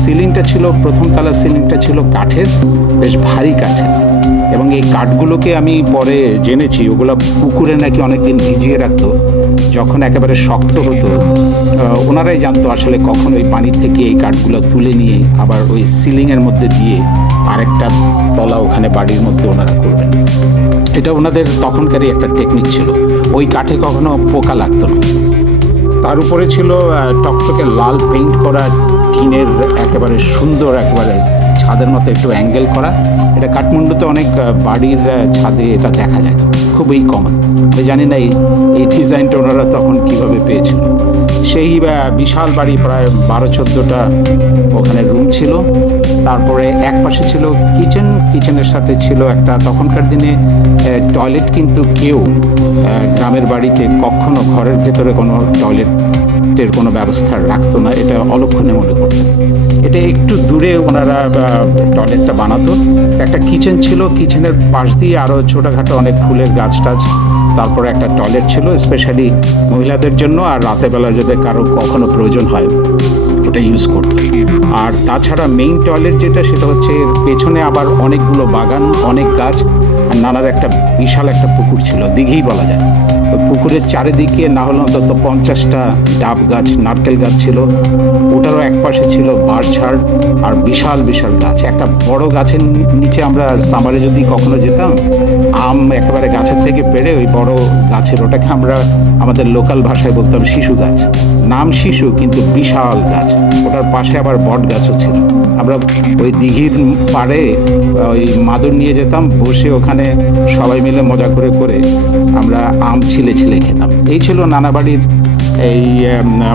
সিলিংটা ছিল, প্রথম তলা সিলিংটা ছিল কাঠের, বেশ ভারী কাঠের। এবং এই কাঠগুলোকে আমি পরে জেনেছি ওগুলো পুকুরে নাকি অনেকদিন ভিজিয়ে রাখতো, যখন একেবারে শক্ত হতো ওনারাই জানতো আসলে কখন ওই পানি থেকে এই কাঠগুলো তুলে নিয়ে আবার ওই সিলিংয়ের মধ্যে দিয়ে আরেকটা তলা ওখানে বাড়ির মধ্যে ওনারা করবেন। এটা ওনাদের তখনকারই একটা টেকনিক ছিল। ওই কাঠে কখনো পোকা লাগতো না। তার উপরে ছিল টকটকে লাল পেইন্ট করা টিনের একেবারে সুন্দর, একেবারে ছাদের মতো একটু অ্যাঙ্গেল করা। এটা কাঠমান্ডুতে অনেক বাড়ির ছাদে এটা দেখা যায়, খুবই কমন। আমি জানি না এই ডিজাইনটা ওনারা তখন কীভাবে পেয়েছিল। সেই বিশাল বাড়ি, প্রায় 12-14টা ওখানে রুম ছিল। তারপরে এক পাশে ছিল কিচেন, কিচেনের সাথে ছিল একটা, তখনকার দিনে টয়লেট কিন্তু কেউ গ্রামের বাড়িতে কখনো ঘরের ভেতরে কোনো টয়লেটের কোনো ব্যবস্থা রাখতো না, এটা অলক্ষণে মনে করতেন। এটা একটু দূরে ওনারা টয়লেটটা বানাতো। একটা কিচেন ছিল, কিচেনের পাশ দিয়ে আরও ছোটোখাটো অনেক ফুলের গাছ টাছ। তারপরে একটা টয়লেট ছিল স্পেশালি মহিলাদের জন্য, আর রাতের বেলা যদি কারো কখনো প্রয়োজন হয় ওটা ইউজ করতো। আর তাছাড়া মেইন টয়লেট যেটা, সেটা হচ্ছে পেছনে আবার অনেকগুলো বাগান, অনেক গাছ, আর নানার একটা বিশাল একটা পুকুর ছিল, দিঘি বলা যায়। ওই পুকুরের চারিদিকে না হলে অন্তত 50টা ডাব গাছ, নারকেল গাছ ছিল। ওটারও এক পাশে ছিল বাঁশঝাড় আর বিশাল বিশাল গাছ। একটা বড় গাছের নিচে আমরা সামারে যদি কখনো যেতাম, আম একেবারে গাছের থেকে পেড়ে ওই বড় গাছের, ওটাকে আমরা আমাদের লোকাল ভাষায় বলতাম শিশু গাছ। নাম শিশু কিন্তু বিশাল গাছ। ওটার পাশে আবার বট গাছও ছিল। আমরা ওই দিঘির পাড়ে ওই মাদুর নিয়ে যেতাম, বসে ওখানে সবাই মিলে মজা করে করে আমরা আম ছিলে ছিলে খেতাম। এই ছিল নানা বাড়ির এই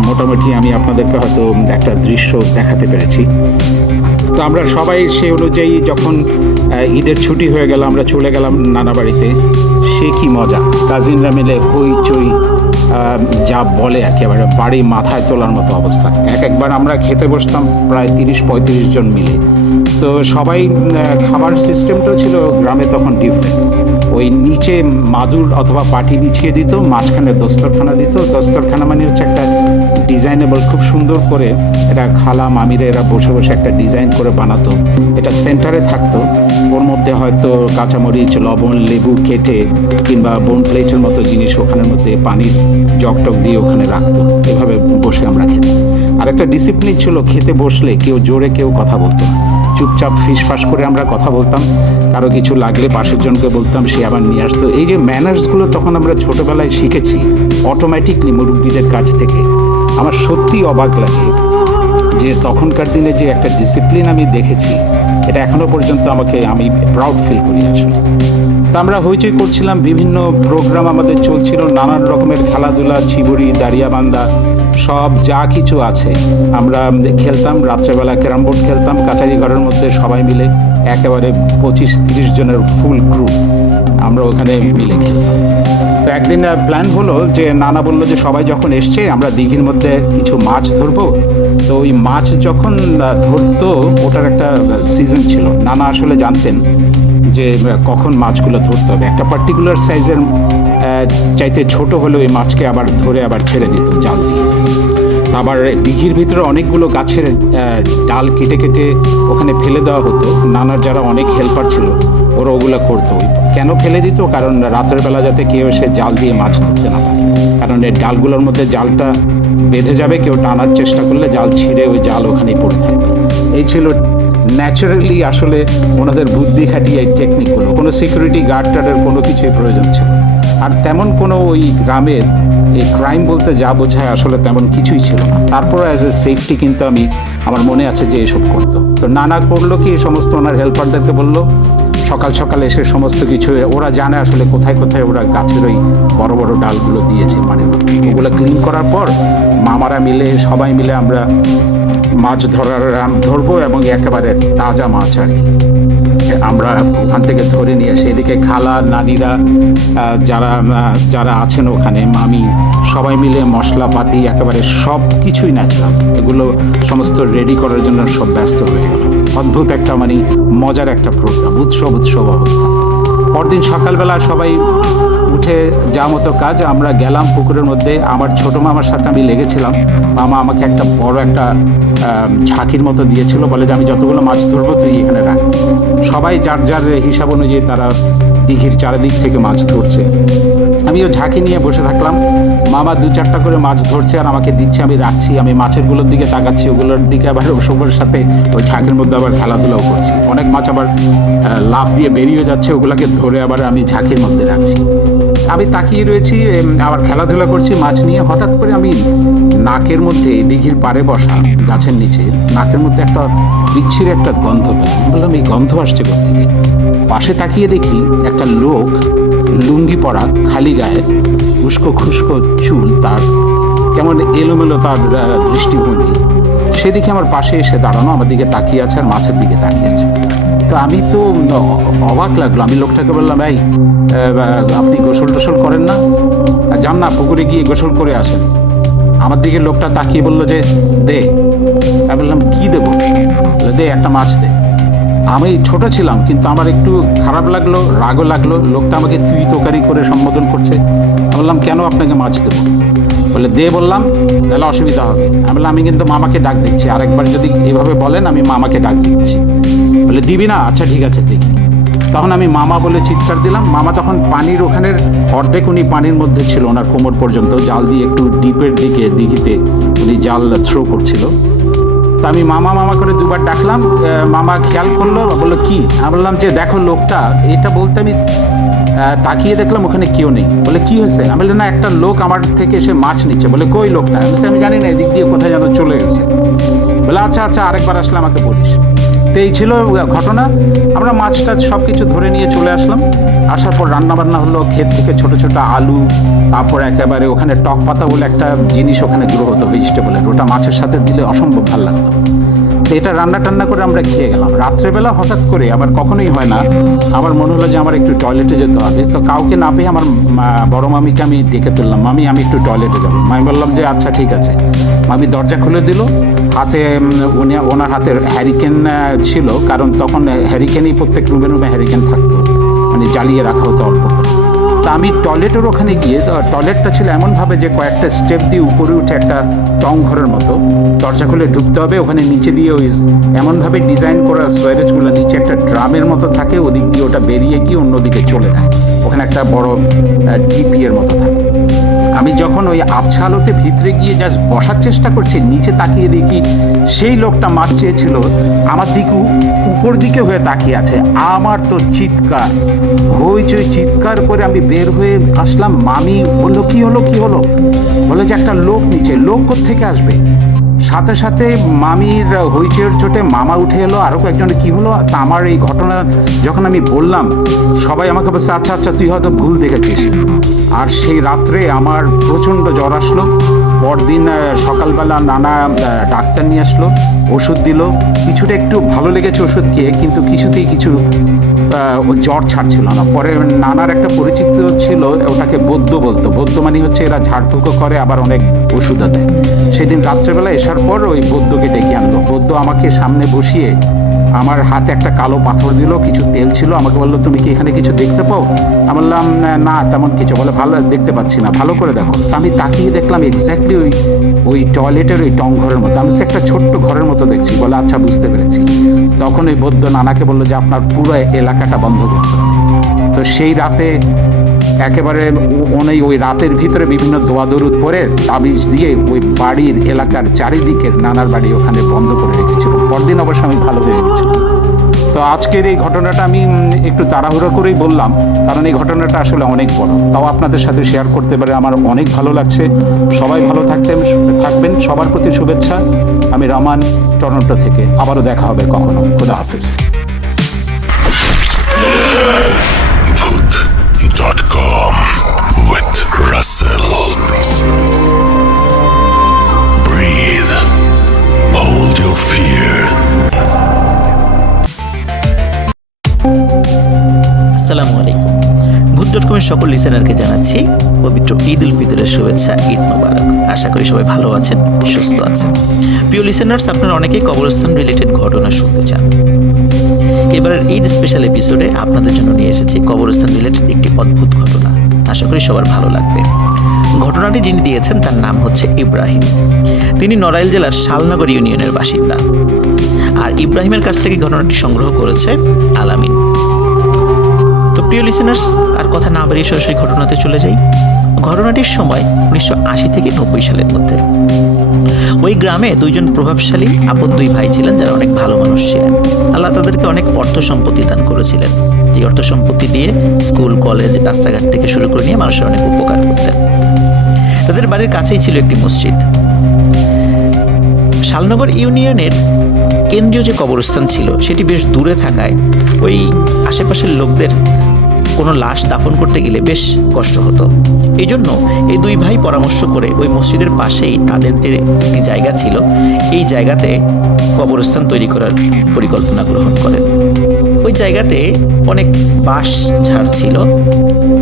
মোটামুটি আমি আপনাদেরকে হয়তো একটা দৃশ্য দেখাতে পেরেছি। তো আমরা সবাই সে অনুযায়ী যখন ঈদের ছুটি হয়ে গেল আমরা চলে গেলাম নানা বাড়িতে। সে কি মজা, কাজিনরা মিলে হইচই, যা বলে একেবারে বাড়ি মাথায় তোলার মতো অবস্থা। একবার আমরা খেতে বসতাম প্রায় 30-35 জন মিলে। তো সবাই খাবার সিস্টেমটাও ছিল গ্রামে তখন ডিফারেন্ট। ওই নিচে মাদুর অথবা পাটি বিছিয়ে দিত, মাঝখানে দস্তরখানা দিত। দস্তরখানা মানে হচ্ছে একটা ডিজাইনেবল, খুব সুন্দর করে এটা খালা মামিরা এরা বসে বসে একটা ডিজাইন করে বানাতো। এটা সেন্টারে থাকতো, ওর মধ্যে হয়তো কাঁচামরিচ, লবণ, লেবু কেটে কিংবা বোন প্লেটের মতো জিনিস ওখানের মধ্যে পানির জগটক দিয়ে ওখানে রাখতো। এভাবে বসে আমরা খেতাম। আর একটা ডিসিপ্লিন ছিল, খেতে বসলে কেউ জোরে কেউ কথা বলতো না, চুপচাপ ফিসফাস করে আমরা কথা বলতাম। কারো কিছু লাগলে পাশের জনকে বলতাম, সে আবার নিয়ে আসতো। এই যে ম্যানার্সগুলো তখন আমরা ছোটোবেলায় শিখেছি অটোমেটিকলি মুরব্বীদের কাছ থেকে। আমার সত্যি অবাক লাগে যে তখনকার দিনে যে একটা ডিসিপ্লিন আমি দেখেছি, এটা এখনো পর্যন্ত আমি প্রাউড ফিল করি আসলে। তা আমরা হইচই করছিলাম, বিভিন্ন প্রোগ্রাম আমাদের চলছিল, নানান রকমের খেলাধুলা, ছিবুরি, দাঁড়িয়াবান্ধা, সব যা কিছু আছে আমরা খেলতাম। রাত্রেবেলা ক্যারাম বোর্ড খেলতাম কাছারি ঘরের মধ্যে সবাই মিলে, একেবারে 25-30 জনের ফুল গ্রুপ আমরা ওখানে মিলে খেলতাম। তো একদিন প্ল্যান হলো যে নানা বললো যে সবাই যখন এসছে আমরা দিঘির মধ্যে কিছু মাছ ধরবো। তো ওই মাছ যখন ধরতো ওটার একটা সিজন ছিল, নানা আসলে জানতেন যে কখন মাছগুলো ধরতে হবে। একটা পার্টিকুলার সাইজের চাইতে ছোট হলে ওই মাছকে আবার ধরে আবার ছেড়ে দিত জাল দিয়ে। আবার দিঘির ভিতরে অনেকগুলো গাছের ডাল কেটে কেটে ওখানে ফেলে দেওয়া হতো। নানার যারা অনেক হেল্পার ছিল ওরা ওগুলো করতো। কেন ফেলে দিত? কারণ রাতের বেলা যাতে কেউ এসে জাল দিয়ে মাছ ধরতে না পারে, কারণ এই ডালগুলোর মধ্যে জালটা বেঁধে যাবে, কেউ টানার চেষ্টা করলে জাল ছিঁড়ে ওই জাল ওখানেই পড়ে থাকবে। এই ছিল ন্যাচারালি আসলে ওনাদের বুদ্ধি খাটিয়ে এই টেকনিকগুলো। কোনো সিকিউরিটি গার্ড টার্ডের কোনো কিছুই প্রয়োজন ছিল আর তেমন কোনো ওই গ্রামের এই ক্রাইম বলতে যা বোঝায় আসলে তেমন কিছুই ছিল না। তারপরে অ্যাজ এ সেফটি কিন্তু আমার মনে আছে যে এসব করতো। তো নানা করলো কি, এই সমস্ত ওনার হেল্পারদেরকে বললো সকাল সকাল এসে সমস্ত কিছু, ওরা জানে আসলে কোথায় কোথায় ওরা গাছের ওই বড় বড় ডালগুলো দিয়েছে পানির মধ্যে, ওগুলো ক্লিন করার পর মামারা মিলে সবাই মিলে আমরা মাছ ধরবো এবং একেবারে তাজা মাছ আর কি আমরা ওখান থেকে ধরে নিয়ে এসে এদিকে খালা নানিরা যারা আছেন ওখানে মামি সবাই মিলে মশলাপাতি একেবারে সব কিছুই ন্যাচারাল এগুলো সমস্ত রেডি করার জন্য সব ব্যস্ত হয়ে গেল অদ্ভুত একটা মানে মজার একটা প্রোগ্রাম উৎসব অবস্থা পরদিন সকালবেলা সবাই উঠে যা মতো কাজ আমরা গেলাম পুকুরের মধ্যে আমার ছোট মামার সাথে আমি লেগেছিলাম মামা আমাকে একটা বড় একটা ঝাঁকির মতো দিয়েছিল বলে যে আমি যতগুলো মাছ ধরবো তুই এখানে রাখ সবাই যার যার হিসাব অনুযায়ী তারা দিঘির চারিদিক থেকে মাছ ধরছে আমিও ঝাঁকি নিয়ে বসে থাকলাম মামা 2-4টা করে মাছ ধরছে আর আমাকে দিচ্ছে আমি রাখছি আমি মাছেরগুলোর দিকে তাকাচ্ছি ওগুলোর দিকে আবার সবার সাথে ওই ঝাঁকির মধ্যে আবার খেলাধুলাও করছি অনেক মাছ আবার লাফ দিয়ে বেরিয়ে যাচ্ছে ওগুলোকে ধরে আবার আমি ঝাঁকির মধ্যে রাখছি আমি তাকিয়ে রয়েছি আবার খেলাধুলা করছি মাছ নিয়ে হঠাৎ করে আমি নাকের মধ্যে দিঘির পাড়ে বসা গাছের নিচে নাকের মধ্যে একটা বিচ্ছিরি একটা গন্ধ পেলাম বললাম এই গন্ধ আসছে কোথেকে পাশে তাকিয়ে দেখি একটা লোক লুঙ্গি পরা খালি গায়ে উস্কো খুস্কো চুল তার কেমন এলোমেলো তার দৃষ্টিভঙ্গি সেদিকে আমার পাশে এসে দাঁড়ানো আমার দিকে তাকিয়ে আছে আর মাছের দিকে তাকিয়ে আছে তো আমি তো অবাক লাগলো আমি লোকটাকে বললাম এই আপনি গোসল টোসল করেন না যান না পুকুরে গিয়ে গোসল করে আসেন আমার দিকে লোকটা তাকিয়ে বললো যে দে আমি বললাম কি দেবো দে একটা মাছ দে আমি ছোট ছিলাম কিন্তু আমার একটু খারাপ লাগলো রাগও লাগলো লোকটা আমাকে তুই তোকারি করে সম্বোধন করছে আমি বললাম কেন আপনাকে মাছ দেবো বলে দে বললাম তাহলে অসুবিধা হবে আমি বললাম আমি কিন্তু মামাকে ডাক দিচ্ছি আরেকবার যদি এভাবে বলেন আমি মামাকে ডাক দিচ্ছি বলে দিবি না আচ্ছা ঠিক আছে দেখি তখন আমি মামা বলে চিৎকার দিলাম মামা তখন পানির ওখানের অর্ধেক উনি পানির মধ্যে ছিল ওনার কোমর পর্যন্ত জাল দিয়ে একটু ডিপের দিকে দিঘিতে উনি জাল থ্রো করছিল তা আমি মামা মামা করে দুবার ডাকলাম মামা খেয়াল করলো বললো কি আমি বললাম যে দেখো লোকটা এটা বলতে আমি তাকিয়ে দেখলাম ওখানে কেউ নেই বলে কি হয়েছে আমি বললাম না একটা লোক আমার থেকে এসে মাছ নিচ্ছে বলে কই লোকটা আমি জানি না এদিক দিয়ে কোথায় যেন চলে গেছে বলে আচ্ছা আচ্ছা আরেকবার আসলে আমাকে বলিস তো এই ছিল ঘটনা আমরা মাছ টাছ সব কিছু ধরে নিয়ে চলে আসলাম আসার পর রান্নাবান্না হলো ক্ষেত থেকে ছোট ছোট আলু তারপর একেবারে ওখানে টক পাতা বলে একটা জিনিস ওখানে গ্রো হতো ভেজিটেবলের ওটা মাছের সাথে দিলে অসম্ভব ভালো লাগতো তো এটা রান্না টান্না করে আমরা খেয়ে গেলাম রাত্রেবেলা হঠাৎ করে আবার কখনোই হয় না আমার মনে হলো যে আমার একটু টয়লেটে যেতে হবে তো কাউকে না পেয়ে আমার বড় মামিকে আমি ডেকে তুললাম মামি আমি একটু টয়লেটে যাবো আমি বললাম যে আচ্ছা ঠিক আছে মামি দরজা খুলে দিল হাতে ওনার হাতের হ্যারিকেন ছিল কারণ তখন হ্যারিকেনই প্রত্যেক রুমে হ্যারিকেন থাকতো মানে জ্বালিয়ে রাখা হতো অল্প তা আমি টয়লেটের ওখানে গিয়ে টয়লেটটা ছিল এমনভাবে যে কয়েকটা স্টেপ দিয়ে উপরে উঠে একটা টং ঘরের মতো দরজা খুলে ঢুকতে হবে ওখানে নিচে দিয়ে ওই এমনভাবে ডিজাইন করা সোয়ারেজগুলো নিচে একটা ড্রামের মতো থাকে ওদিক দিয়ে ওটা বেরিয়ে গিয়ে অন্যদিকে চলে যায় ওখানে একটা বড় ডিপি এর মতো থাকে আমি যখন ওই আবছা আলোতে ভিতরে গিয়ে জাস্ট বসার চেষ্টা করছি নিচে তাকিয়ে দেখি সেই লোকটা মাছ চেয়েছিল আমার দিকে উপর দিকে হয়ে তাকিয়ে আছে আমার তো চিৎকার হইচই চিৎকার করে আমি বের হয়ে আসলাম মামি বললো কি হলো বলে যে একটা লোক নিচে লোক কোত্থেকে আসবে সাথে সাথে মামির হইচইয়ের চোটে মামা উঠে এলো আরও কয়েকজনের কি হলো তা আমার এই ঘটনা যখন আমি বললাম সবাই আমাকে বলছে আচ্ছা আচ্ছা তুই হয়তো ভুল দেখেছিস আর সেই রাত্রে আমার প্রচণ্ড জ্বর আসলো পরদিন সকালবেলা নানা ডাক্তার নিয়ে আসলো ওষুধ দিল কিছুটা একটু ভালো লেগেছে ওষুধ খেয়ে কিন্তু কিছুতেই কিছু জ্বর ছাড়ছিল না পরে নানার একটা পরিচিত ছিল ওটাকে বৌদ্ধ বলতো বৌদ্ধ মানে হচ্ছে এরা ঝাড়ফুঁকো করে আবার অনেক ওষুধও দেয় সেদিন রাত্রেবেলা আসার পর ওই বৌদ্ধকে ডেকে আনলো বৌদ্ধ আমাকে সামনে বসিয়ে আমার হাতে একটা কালো পাথর দিল কিছু তেল ছিল আমাকে বললো তুমি কি এখানে কিছু দেখতে পাও আমি বললাম না তেমন কিছু বলে ভালো দেখতে পাচ্ছি না ভালো করে দেখো আমি তাকিয়ে দেখলাম এক্স্যাক্টলি ওই টয়লেটের ওই টং ঘরের মতো আমি একটা ছোট্ট ঘরের মতো দেখছি বলে আচ্ছা বুঝতে পেরেছি তখন ওই বৌদ্ধ নানাকে বললো যে আপনার পুরো এলাকাটা বন্ধ করতে তো সেই রাতে একেবারে ওই রাতের ভিতরে বিভিন্ন দোয়া দরুদ পরে তাবিজ দিয়ে ওই বাড়ির এলাকার চারিদিকের নানার বাড়ি ওখানে বন্ধ করে রেখেছিল পরদিন অবশ্য আমি ভালো হয়ে গেছিলাম তো আজকের এই ঘটনাটা আমি একটু তাড়াহুড়ো করেই বললাম কারণ এই ঘটনাটা আসলে অনেক বড় তাও আপনাদের সাথে শেয়ার করতে পারে আমার অনেক ভালো লাগছে সবাই ভালো থাকবেন সবার প্রতি শুভেচ্ছা আমি রহমান টরন্টো থেকে আবারও দেখা হবে কখনো খুদা হাফেজ Voot.com with Russell. Breathe. Hold your ডটকমের সকল লিসেনারকে জানাচ্ছি পবিত্র ঈদ উল ফিতরের শুভেচ্ছা, ঈদ মোবারক। আশা করি সবাই ভালো আছেন, সুস্থ আছেন। প্রিয় লিসেনার্স, আপনারা অনেকেই কবরস্থান রিলেটেড ঘটনা শুনতে চান। এবারের ঈদ স্পেশাল এপিসোডে আপনাদের জন্য নিয়ে এসেছি কবরস্থান রিলেটেড একটি অদ্ভুত ঘটনা। আশা করি সবার ভালো লাগবে। ঘটনাটি যিনি দিয়েছেন তার নাম হচ্ছে ইব্রাহিম। তিনি নড়াইল জেলার শালনগর ইউনিয়নের বাসিন্দা। আর ইব্রাহিমের কাছ থেকে ঘটনাটি সংগ্রহ করেছে আলামিন। তো প্রিয় লিসেনার্স, আর কথা না বাড়িয়ে সরাসরি ঘটনাতে চলে যাই। ঘটনাটির সময় 1980 থেকে 90 সালের মধ্যে। ওই গ্রামে দুইজন প্রভাবশালী আপন দুই ভাই ছিলেন, যারা অনেক ভালো মানুষ ছিলেন। আল্লাহ তাদেরকে অনেক অর্থ সম্পত্তি দান করেছিলেন, যে অর্থ সম্পত্তি দিয়ে স্কুল, কলেজ, রাস্তাঘাট থেকে শুরু করে নিয়ে মানুষের অনেক উপকার করতেন। তাদের বাড়ির কাছেই ছিল একটি মসজিদ। শালনগর ইউনিয়নের কেন্দ্রীয় যে কবরস্থান ছিল সেটি বেশ দূরে থাকায় ওই আশেপাশের লোকদের কোনো লাশ দাফন করতে গেলে বেশ কষ্ট হতো। এই জন্য এই দুই ভাই পরামর্শ করে ওই মসজিদের পাশেই তাদের যে একটি জায়গা ছিল, এই জায়গাতে কবরস্থান তৈরি করার পরিকল্পনা গ্রহণ করেন। ওই জায়গাতে অনেক বাঁশ ঝাড় ছিল,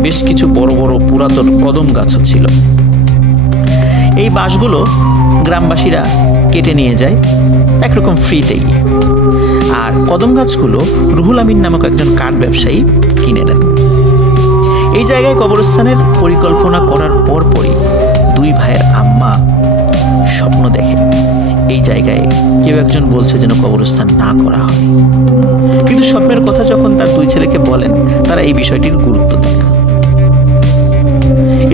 বেশ কিছু বড় বড় পুরাতন কদম গাছও ছিল। এই বাঁশগুলো গ্রামবাসীরা কেটে নিয়ে যায় একরকম ফ্রিতেই। আর কদম গাছগুলো রুহুল আমিন নামক একজন কাঠ ব্যবসায়ী কিনে নেন। এই জায়গায় কবরস্থানের পরিকল্পনা করার পরপরই দুই ভাইয়ের আম্মা স্বপ্ন দেখে এই জায়গায় কেউ একজন বলছে যেন কবরস্থান না করা হয়। কিন্তু স্বপ্নের কথা যখন তার দুই ছেলেকে বলেন, তারা এই বিষয়টির গুরুত্ব দেয় না।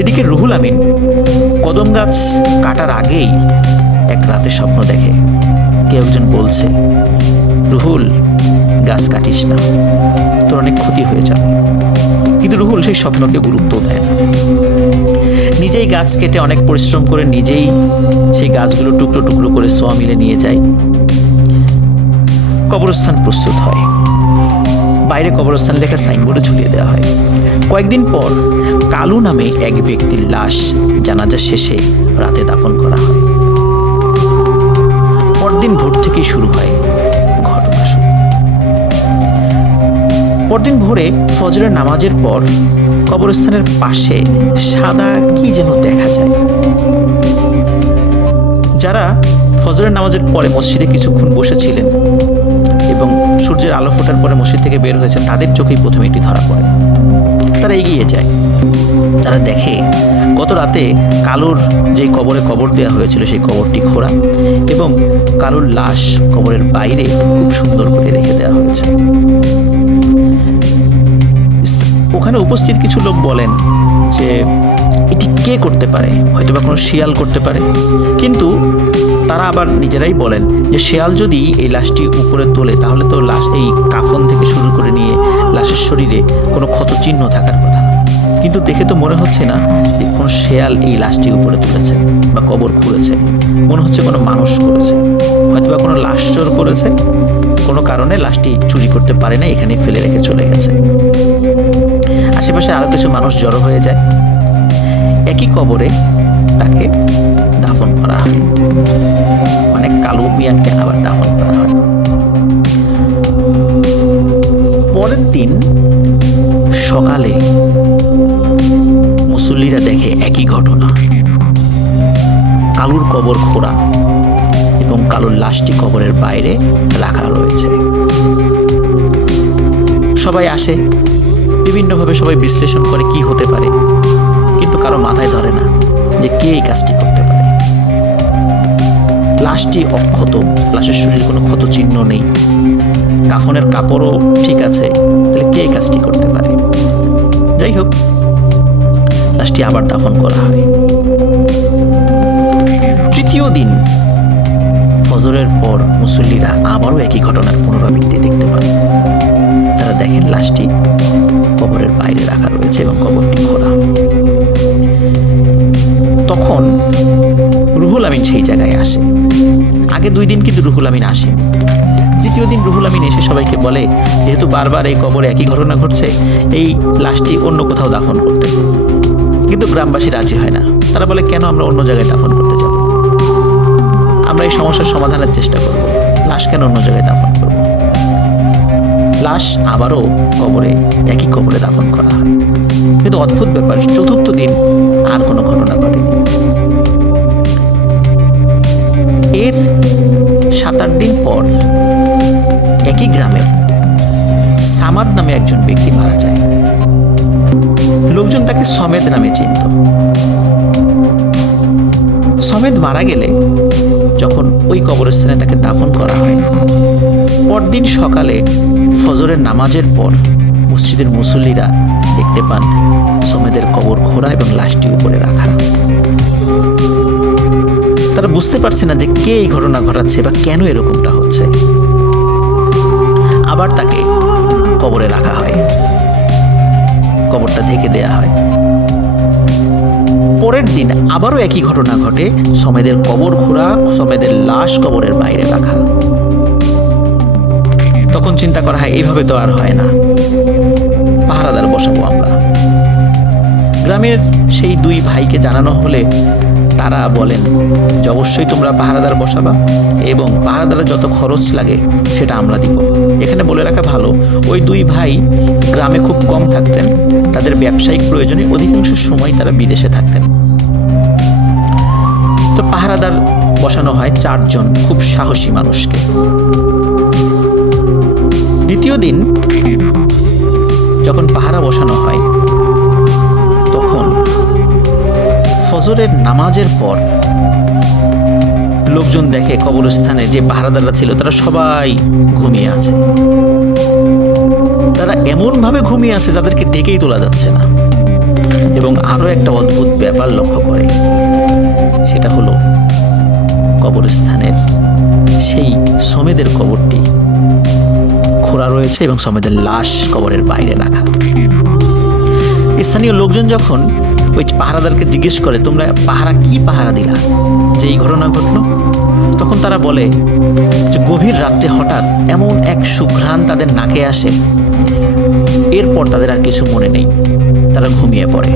এদিকে রুহুল আমিন কদম গাছ কাটার আগেই এক রাতে স্বপ্ন দেখে কেউ একজন বলছে, রুহুল, গাছ কাটিস না, তোর অনেক ক্ষতি হয়ে যাবে। কিন্তু রুহুল সেই স্বপ্নকে গুরুত্ব দেয় না। নিজেই গাছ কেটে অনেক পরিশ্রম করে নিজেই সেই গাছগুলো টুকরো টুকরো করে সোয়া মিলে নিয়ে যায়। কবরস্থান প্রস্তুত হয়। বাইরে কবরস্থান লেখা সাইনবোর্ডে ঝুলিয়ে দেওয়া হয়। কয়েকদিন পর কালু নামে এক ব্যক্তির লাশ জানাজা শেষে রাতে দাফন করা হয়। পরদিন ভোর থেকেই শুরু হয় ঘটনা। পরদিন ভোরে ফজরের নামাজের পর কবরস্থানের পাশে সাদা কি যেন দেখা যায়। যারা ফজরের নামাজের পরে মসজিদে কিছুক্ষণ বসেছিলেন এবং সূর্যের আলো ফোটার পরে মসজিদ থেকে বের হয়েছে, তাদের চোখেই প্রথমে এটি ধরা পড়ে। তারা এগিয়ে যায়। তারা দেখে গত রাতে কালুর যে কবরে কবর দেওয়া হয়েছিল সেই কবরটি খোঁড়া এবং কালুর লাশ কবরের বাইরে খুব সুন্দর করে রেখে দেওয়া হয়েছে। ওখানে উপস্থিত কিছু লোক বলেন যে এটি কে করতে পারে, হয়তো বা কোনো শিয়াল করতে পারে। কিন্তু তারা আবার নিজেরাই বলেন যে শিয়াল যদি এই লাশটি উপরে তোলে তাহলে তো লাশ, এই কাফন থেকে শুরু করে নিয়ে লাশের শরীরে কোনো ক্ষত চিহ্ন থাকার কথা। কিন্তু দেখে তো মনে হচ্ছে না যে কোনো শিয়াল এই লাশটি উপরে তুলেছে বা কবর খুঁড়েছে। মনে হচ্ছে কোনো মানুষ করেছে, হয়তো বা কোনো লাশ চোর করেছে, কোনো কারণে লাশটি চুরি করতে পারে না, এখানে ফেলে রেখে চলে গেছে। আশেপাশে আরো কিছু মানুষ জড়ো হয়ে যায়। একই কবরে তাকে দাফন করা হয়, মানে কালু মিয়াকে আবার দাফন করা হয়। পরের দিন সকালে মুসল্লিরা দেখে একই ঘটনা। কালুর কবর খোঁড়া এবং কালুর লাশটি কবরের বাইরে রাখা রয়েছে। সবাই আসে, বিভিন্নভাবে সবাই বিশ্লেষণ করে কি হতে পারে, কিন্তু কারো মাথায় ধরে না যে কে এই কাজটি করতে পারে। লাশটি অক্ষত, লাশের শরীরে কোনো ক্ষত চিহ্ন নেই, কাফনের কাপড়ও ঠিক আছে, তাহলে কে এই কাজটি করতে পারে? যাই হোক, লাশটি আবার দাফন করা হয়। তৃতীয় দিন ফজরের পর মুসল্লিরা আবারও একই ঘটনার পুনরাবৃত্তি দেখতে পান। তারা দেখেন লাশটি কবরের বাইরে রাখা রয়েছে এবং কবরটি খোঁড়া। তখন রুহুল আমিন সেই জায়গায় আসে। আগে 2 দিন কিন্তু রুহুল আমিন আসেনি। তৃতীয় দিন রুহুল আমিন এসে সবাইকে বলে, যেহেতু বারবার এই কবরে একই ঘটনা ঘটছে, এই লাশটি অন্য কোথাও দাফন করতে। কিন্তু গ্রামবাসী রাজি হয় না। তারা বলে, কেন আমরা অন্য জায়গায় দাফন করতে যাব? আমরা এই সমস্যার সমাধানের চেষ্টা করব, লাশ কেন অন্য জায়গায় দাফন করব? লাশ আবারও একই কবরে দাফন করা হয়। কিন্তু অদ্ভুত ব্যাপার, চতুর্থ দিন আর কোনো ঘটনা ঘটেনি। এর 7-8 দিন পর একই গ্রামের সামাদ নামে একজন ব্যক্তি মারা যায়। লোকজন তাকে সমেদ নামে চিনত। সমেদ মারা গেলে যখন ওই কবরস্থানে তাকে দাফন করা হয়, পরদিন সকালে ফজরের নামাজের পর মসজিদের মুসল্লিরা দেখতে পান সমেদের কবর খোঁড়া এবং লাশটি উপরে রাখা। তারা বুঝতে পারছে না যে কে এই ঘটনা ঘটাচ্ছে বা কেন এরকমটা হচ্ছে। আবার তাকে কবরে রাখা হয়, কবরটা ঢেকে দেয়া হয়। পরের দিন আবারও একই ঘটনা ঘটে, সমেদের কবর খোঁড়া, সমেদের লাশ কবরের বাইরে রাখা। তখন চিন্তা করা হয় এইভাবে তো আর হয় না, পাহারাদার বসাবো আমরা। গ্রামের সেই 2 ভাইকে জানানো হলে তারা বলেন যে অবশ্যই তোমরা পাহারাদার বসাবা এবং পাহারাদারের যত খরচ লাগে সেটা আমরা দিব। এখানে বলে রাখা ভালো, ওই 2 ভাই গ্রামে খুব কম থাকতেন, তাদের ব্যবসায়িক প্রয়োজনে অধিকাংশ সময় তারা বিদেশে থাকতেন। তো পাহারাদার বসানো হয় 4 জন খুব সাহসী মানুষকে। দ্বিতীয় দিন যখন পাহারা বসানো হয়, তখন ফজরের নামাজের পর লোকজন দেখে কবরস্থানে যে পাহারাদাররা ছিল তারা সবাই ঘুমিয়ে আছে। তারা এমন ভাবে ঘুমিয়ে আছে তাদেরকে ডেকেই তোলা যাচ্ছে না। এবং আরো একটা অদ্ভুত ব্যাপার লক্ষ্য করে, সেটা হলো কবরস্থানের সেই সমেদের কবরটি খোঁড়া রয়েছে এবং সমেদের লাশ কবরের বাইরে রাখা। স্থানীয় লোকজন যখন ওই পাহারাদারকে জিজ্ঞেস করে তোমরা কি পাহারা দিলা যে এই ঘটনা ঘটলো, তখন তারা বলে যে গভীর রাত্রে হঠাৎ এমন এক সুঘ্রাণ তাদের নাকে আসে, এরপর তাদের আর কিছু মনে নেই, তারা ঘুমিয়ে পড়ে।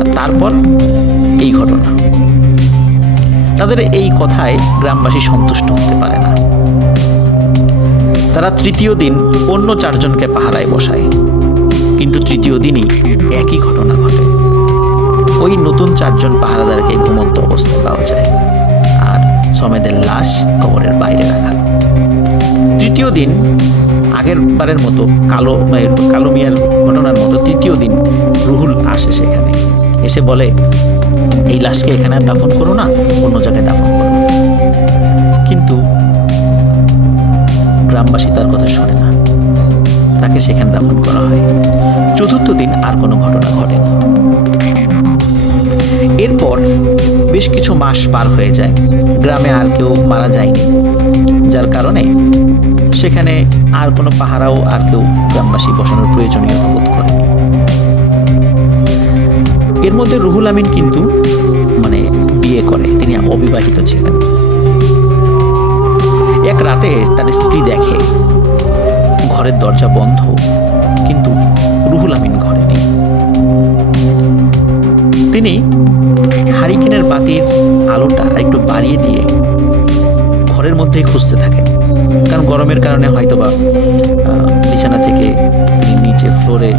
আর তারপর এই ঘটনা। তাদের এই কথায় গ্রামবাসী সন্তুষ্ট হতে পারে না। তারা তৃতীয় দিন অন্য 4 জনকে পাহারায় বসায়, কিন্তু তৃতীয় দিনই একই ঘটনা ঘটে। ওই নতুন 4 জন পাহারাদারকে ঘুমন্ত অবস্থায় পাওয়া যায় আর সমেদের লাশ কবরের বাইরে রাখা। তৃতীয় দিন আগের বারের মতো কালো মিয়ার ঘটনার মতো তৃতীয় দিন রুহুল আসে সেখানে, এসে বলে এই লাশকে এখানে দাফন করো না, অন্য জায়গায় দাফন করো। কিন্তু গ্রামবাসী তার কথা শোনে না, তাকে সেখানে দাফন করা হয়। চতুর্থ দিন আর কোনো ঘটনা ঘটেনি। এরপর বেশ কিছু মাস পার হয়ে যায়, গ্রামে আর কেউ মারা যায়নি, যার কারণে সেখানে আর কোনো পাহারাও আর কেউ গ্রামবাসী বসানোর প্রয়োজনীয়তা বোধ করেনি। এর মধ্যে রুহুল আমিন কিন্তু বিয়ে করে, তিনি অবিবাহিত ছিলেন। এক রাতে তার স্ত্রী দেখে ঘরের দরজা বন্ধ, কিন্তু রুহুল আমিন ঘরে নেই। তিনি হারিকেনের বাতির আলোটা একটু বাড়িয়ে দিয়ে ঘরের মধ্যেই খুঁজতে থাকেন, কারণ গরমের কারণে হয়তোবা বিছানা থেকে তিনি নিচে ফ্লোরে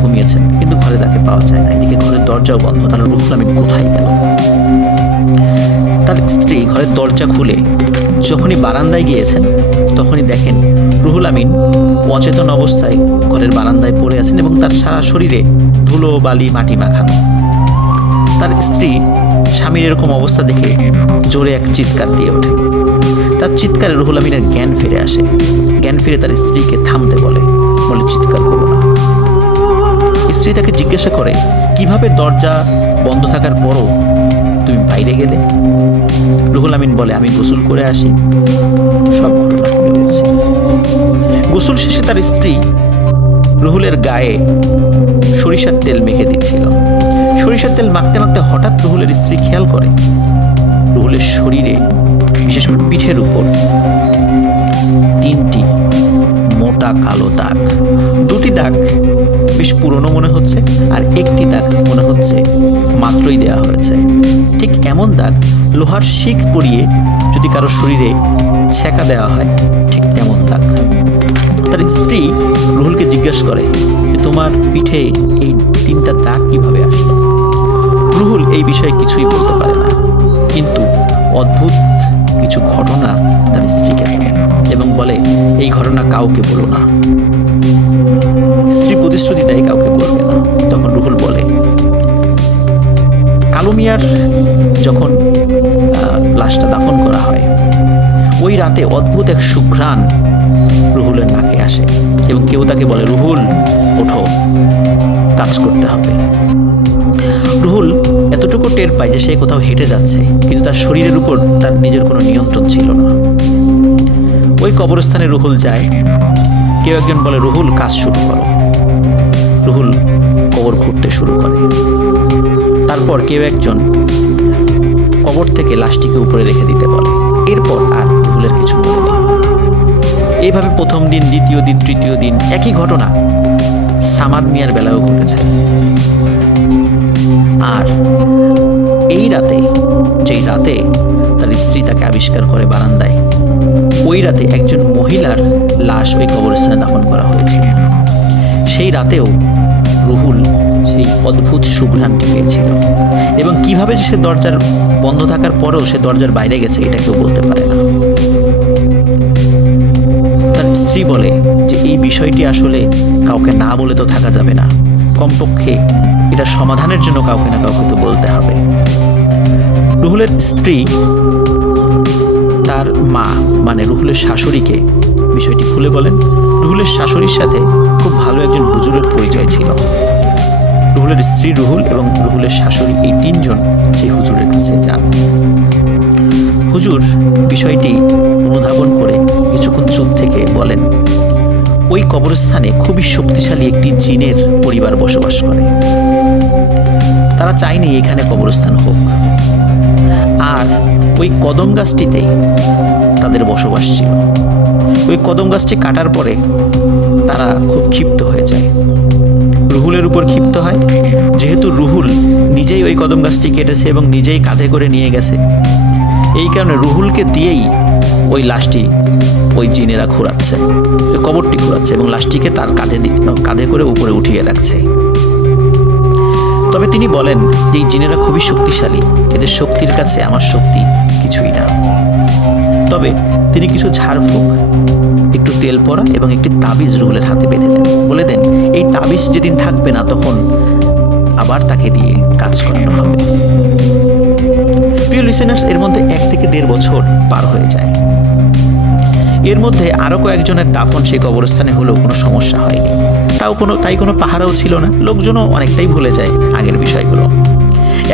ঘুমিয়েছেন, কিন্তু ঘরে তাকে পাওয়া যায় না। এদিকে ঘরের দরজাও বন্ধ, তাহলে রুহুল আমিন কোথায় গেল? তার স্ত্রী ঘরের দরজা খুলে যখনই বারান্দায় গিয়েছেন, তখনই দেখেন রুহুল আমিন অচেতন অবস্থায় ঘরের বারান্দায় পড়ে আছেন এবং তার সারা শরীরে ধুলো বালি মাটি মাখানো। তার স্ত্রী স্বামীর এরকম অবস্থা দেখে জোরে এক চিৎকার দিয়ে ওঠে। তার চিৎকারে রুহুল আমিনের জ্ঞান ফিরে আসে। জ্ঞান ফিরে তার স্ত্রীকে থামতে বলে চিৎকার করো না। স্ত্রী তাকে জিজ্ঞাসা করে কিভাবে দরজা বন্ধ থাকার পরও তুমি বাইরে গেলে? রুহুল আমিন বলে আমি গোসল করে আসি, সব ঘটনা খুলে বলছি। গোসল শেষে তার স্ত্রী রুহুলের গায়ে সরিষার তেল মেখে দিচ্ছিল। সরিষার তেল মাখতে মাখতে হঠাৎ রুহুলের স্ত্রী খেয়াল করে রুহুলের শরীরে, বিশেষ করে পিঠের উপর 3টি মোটা কালো দাগ। 2টি দাগ বেশ পুরনো মনে হচ্ছে, আর একটি দাগ মনে হচ্ছে মাত্রই দেয়া হয়েছে। ঠিক এমন দাগ লোহার শিক পরিয়ে যদি কারো শরীরে ছেঁকা দেওয়া হয়, ঠিক তেমন দাগ। তার স্ত্রী রুহুলকে জিজ্ঞাসা করে যে তোমার পিঠে এই 3টা দাগ কিভাবে আসলো। রুহুল এই বিষয়ে কিছুই বলতে পারে না, কিন্তু অদ্ভুত কিছু ঘটনা তার স্ত্রীকে বলে এবং বলে এই ঘটনা কাউকে বলো না। স্ত্রী প্রতিশ্রুতি দেয় কাউকে বলবে না। তখন রুহুল বলে কালু মিয়ার যখন লাশটা দাফন করা হয় ওই রাতে অদ্ভুত এক সুঘ্রাণ রুহুলের নাকে আসে এবং কেউ তাকে বলে রুহুল ওঠো, কাজ করতে হবে। রুহুল এতটুকু টের পায় যে সে কোথাও হেঁটে যাচ্ছে, কিন্তু তার শরীরের উপর তার নিজের কোনো নিয়ন্ত্রণ ছিল না। ওই কবরস্থানে রুহুল যায়। কেউ একজন বলে রুহুল কাজ শুরু করো। রুহুল কবর খুঁড়তে শুরু করে। তারপর কেউ একজন কবর থেকে লাশটিকে উপরে রেখে দিতে বলে। এরপর আর রুহুলের কিছু মনে নেই। এইভাবে প্রথম দিন, দ্বিতীয় দিন, তৃতীয় দিন একই ঘটনা সামাদ মিয়ার বেলায়ও ঘটেছে। আর এই রাতে, যেই রাতে তার স্ত্রী তাকে আবিষ্কার করে বারান্দায়, ওই রাতে একজন মহিলার লাশ ওই কবরস্থানে দাফন করা হয়েছিল। সেই রাতেও রুহুল সেই অদ্ভুত সুঘ্রাণটি পেয়েছিল এবং কিভাবে যে সে দরজার বন্ধ থাকার পরেও সে দরজার বাইরে গেছে এটা কেউ বলতে পারে না। তার স্ত্রী বলে যে এই বিষয়টি আসলে কাউকে না বলে তো থাকা যাবে না, কমপক্ষে এটা সমাধানের জন্য কাউকে না কাউকে তো বলতে হবে। রুহুলের স্ত্রী তার মা মানে রুহুলের শাশুড়িকে বিষয়টি খুলে বলেন। রুহুলের শাশুড়ির সাথে খুব ভালো একজন হুজুরের পরিচয় ছিল। রুহুলের স্ত্রী রুহুল এবং রুহুলের শাশুড়ি এই 3 জন সেই হুজুরের কাছে যান। হুজুর বিষয়টি অনুধাবন করে কিছুক্ষণ চুপ থেকে বলেন ওই কবরস্থানে খুবই শক্তিশালী একটি জিনের পরিবার বসবাস করে। তারা চায়নি এখানে কবরস্থান হোক। আর ওই কদম গাছটিতে তাদের বসবাস ছিল। ওই কদম গাছটি কাটার পরে তারা খুব ক্ষিপ্ত হয়ে যায়। রুহুলের উপর ক্ষিপ্ত হয়, যেহেতু রুহুল নিজেই ওই কদম গাছটি কেটেছে এবং নিজেই কাঁধে করে নিয়ে গেছে। এই কারণে রুহুলকে দিয়েই ওই লাশটি ওই জিনেরা ঘোরাচ্ছে, ওই কবরটি ঘোরাচ্ছে এবং লাশটিকে তার কাঁধে করে উপরে উঠিয়ে রাখছে। তবে তিনি বলেন যে এই জিনেরা খুবই শক্তিশালী, এদের শক্তির কাছে আমার শক্তি কিছুই না। তবে তিনি কিছু ঝাড়ফুঁক, একটু তেল পড়া এবং একটি তাবিজ রুহুলের হাতে বেঁধে দেন। বলে দেন এই তাবিজ যেদিন থাকবে না তখন আবার তাকে দিয়ে কাজ করানো হবে। প্রিয় লিসেনার্স, এর মধ্যে 1 থেকে 1.5 বছর পার হয়ে যায়। এর মধ্যে আরো কয়েকজনের দাফন সেই কবরস্থানে হলেও কোনো সমস্যা হয়নি। তাই কোনো পাহারাও ছিল না। লোকজনও অনেকটাই ভুলে যায় আগের বিষয়গুলো।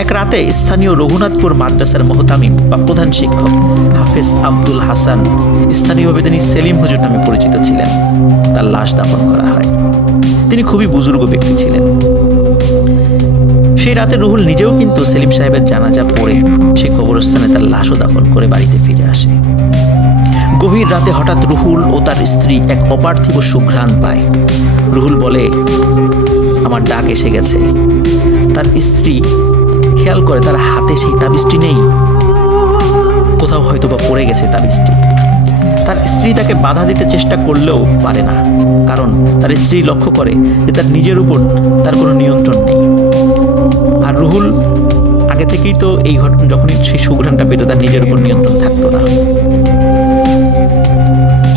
এক রাতে স্থানীয় রঘুনাথপুর মাদ্রাসার মোহতামিম বা প্রধান শিক্ষক হাফেজ আব্দুল হাসান, স্থানীয়ভাবে তিনি সেলিম হুজুর নামে পরিচিত ছিলেন, তার লাশ দাফন করা হয়। তিনি খুবই বুজুর্গ ব্যক্তি ছিলেন। সেই রাতে রুহুল নিজেও কিন্তু সেলিম সাহেবের জানাজা পড়ে সেই কবরস্থানে তার লাশও দাফন করে বাড়িতে ফিরে আসে। গভীর রাতে হঠাৎ রুহুল ও তার স্ত্রী এক অপার্থিব সুঘ্রাণ পায়। রুহুল বলে আমার ডাক এসে গেছে। তার স্ত্রী খেয়াল করে তার হাতে সেই তাবিজটি নেই, কোথাও হয়তো বা পড়ে গেছে তাবিজটি। তার স্ত্রী তাকে বাধা দিতে চেষ্টা করলেও পারে না, কারণ তার স্ত্রী লক্ষ্য করে যে তার নিজের উপর তার কোনো নিয়ন্ত্রণ নেই। আর রুহুল আগে থেকেই তো এই ঘটনা, যখনই সেই সুঘ্রাণটা পেত তার নিজের উপর নিয়ন্ত্রণ থাকতো না।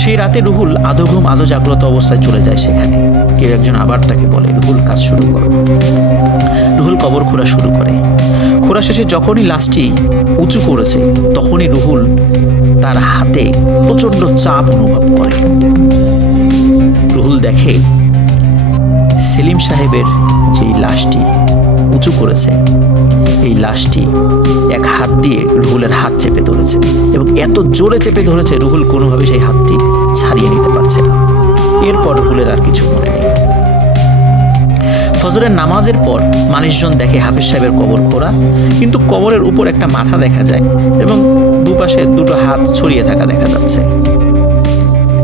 সেই রাতে রুহুল আধো ঘুম আধো জাগ্রত অবস্থায় চলে যায় সেখানে। কেউ একজন আবার তাকে বলে রুহুল কাজ শুরু করো। রুহুল কবর খোঁড়া শুরু করে। খোঁড়া শেষে যখনই লাশটি উঁচু করেছে তখনই রুহুল তার হাতে প্রচন্ড চাপ অনুভব করে। রুহুল দেখে সেলিম সাহেবের যেই লাশটি উঁচু করেছে এই লাশটি এক হাত দিয়ে রুহুলের হাত চেপে ধরেছে এবং এত জোরে চেপে ধরেছে রুহুল কোনোভাবে সেই হাতটি ছাড়িয়ে নিতে পারছে না। এরপর রুহুলের আর কিছু মনে নেই। ফজরের নামাজের পর মানুষজন দেখে হাফেজ সাহেবের কবর খোঁড়া, কিন্তু কবরের উপর একটা মাথা দেখা যায় এবং দুপাশে 2টো হাত ছড়িয়ে থাকা দেখা যাচ্ছে।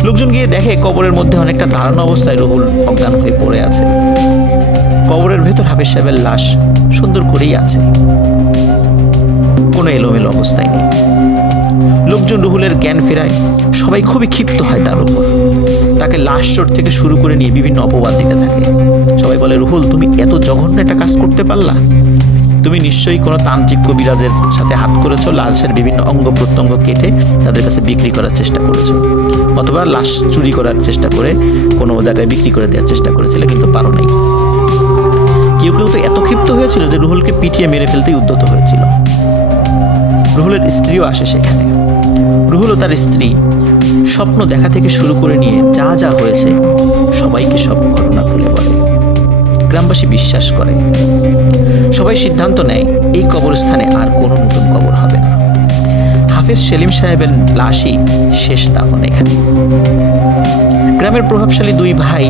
লোকজন গিয়ে দেখে কবরের মধ্যে অনেকটা দাঁড়ানো অবস্থায় রুহুল অজ্ঞান হয়ে পড়ে আছে। কবরের ভেতর হাফেজ সাহেবের লাশ সুন্দর করেই আছে, কোনো এলোমেলো অবস্থায় নেই। লোকজন রুহুলের জ্ঞান ফেরায় সবাই খুবই ক্ষিপ্ত হয় তার উপর। তাকে লাশ চোট থেকে শুরু করে নিয়ে বিভিন্ন অপবাদ দিতে থাকে। সবাই বলে, রুহুল তুমি এত জঘন্য একটা কাজ করতে পারলা? তুমি নিশ্চয়ই কোনো তান্ত্রিক কবিরাজের সাথে হাত করেছো, লাশের বিভিন্ন অঙ্গ প্রত্যঙ্গ কেটে তাদের কাছে বিক্রি করার চেষ্টা করেছো, অথবা লাশ চুরি করার চেষ্টা করে কোনো জায়গায় বিক্রি করে দেওয়ার চেষ্টা করেছিলে, কিন্তু পারো নাই। কেউ কেউ তো এত ক্ষিপ্ত হয়েছিল যে রুহুলকে পিটিয়ে মেরে ফেলতেই উদ্যত হয়েছিল। রুহুলের স্ত্রীও আসে সেখানে। রুহুল ও তার স্ত্রী স্বপ্ন দেখা থেকে শুরু করে নিয়ে যা যা হয়েছে সবাইকে সব ঘটনা খুলে বলে। গ্রামবাসী বিশ্বাস করে। সবাই সিদ্ধান্ত নেয় এই কবরস্থানে আর কোনো নতুন কবর হবে না। হাফেজ সেলিম সাহেবের লাশই শেষ দাফন এখানে। গ্রামের প্রভাবশালী দুই ভাই,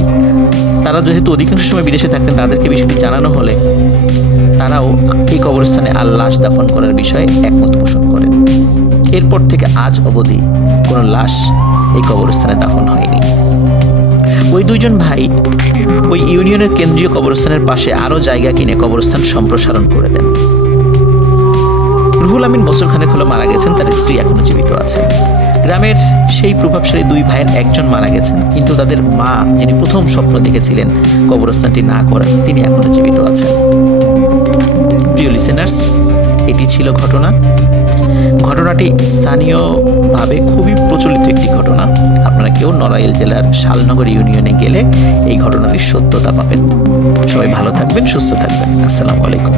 তারা যেহেতু অধিকাংশ সময় বিদেশে থাকতেন, তাদেরকে বিষয়টি জানানো হলে তারাও এই কবরস্থানে আর লাশ দাফন করার বিষয়ে একমত পোষণ করেন। এরপর থেকে আজ অবধি কোনো লাশ এই কবরস্থানে দাফন হয়নি। ওই দুইজন ভাই ওই ইউনিয়নের কেন্দ্রীয় কবরস্থানের পাশে আরও জায়গা কিনে কবরস্থান সম্প্রসারণ করে দেন। রুহুল আমিন বছরখানেক হলো মারা গেছেন, তার স্ত্রী এখনো জীবিত আছেন। গ্রামের সেই প্রভাবশালী দুই ভাইয়ের একজন মারা গেছেন, কিন্তু তাদের মা, যিনি প্রথম স্বপ্ন দেখেছিলেন কবরস্থানটি না করার, তিনি এখনো জীবিত আছেন। প্রিয় লিসেনার্স, এটি ছিল ঘটনা। ঘটনাটি স্থানীয়ভাবে খুবই প্রচলিত একটি ঘটনা। আপনারা কেউ নড়াইল জেলার শালনগর ইউনিয়নে গেলে এই ঘটনাটির সত্যতা পাবেন। সবাই ভালো থাকবেন, সুস্থ থাকবেন। আসসালামু আলাইকুম।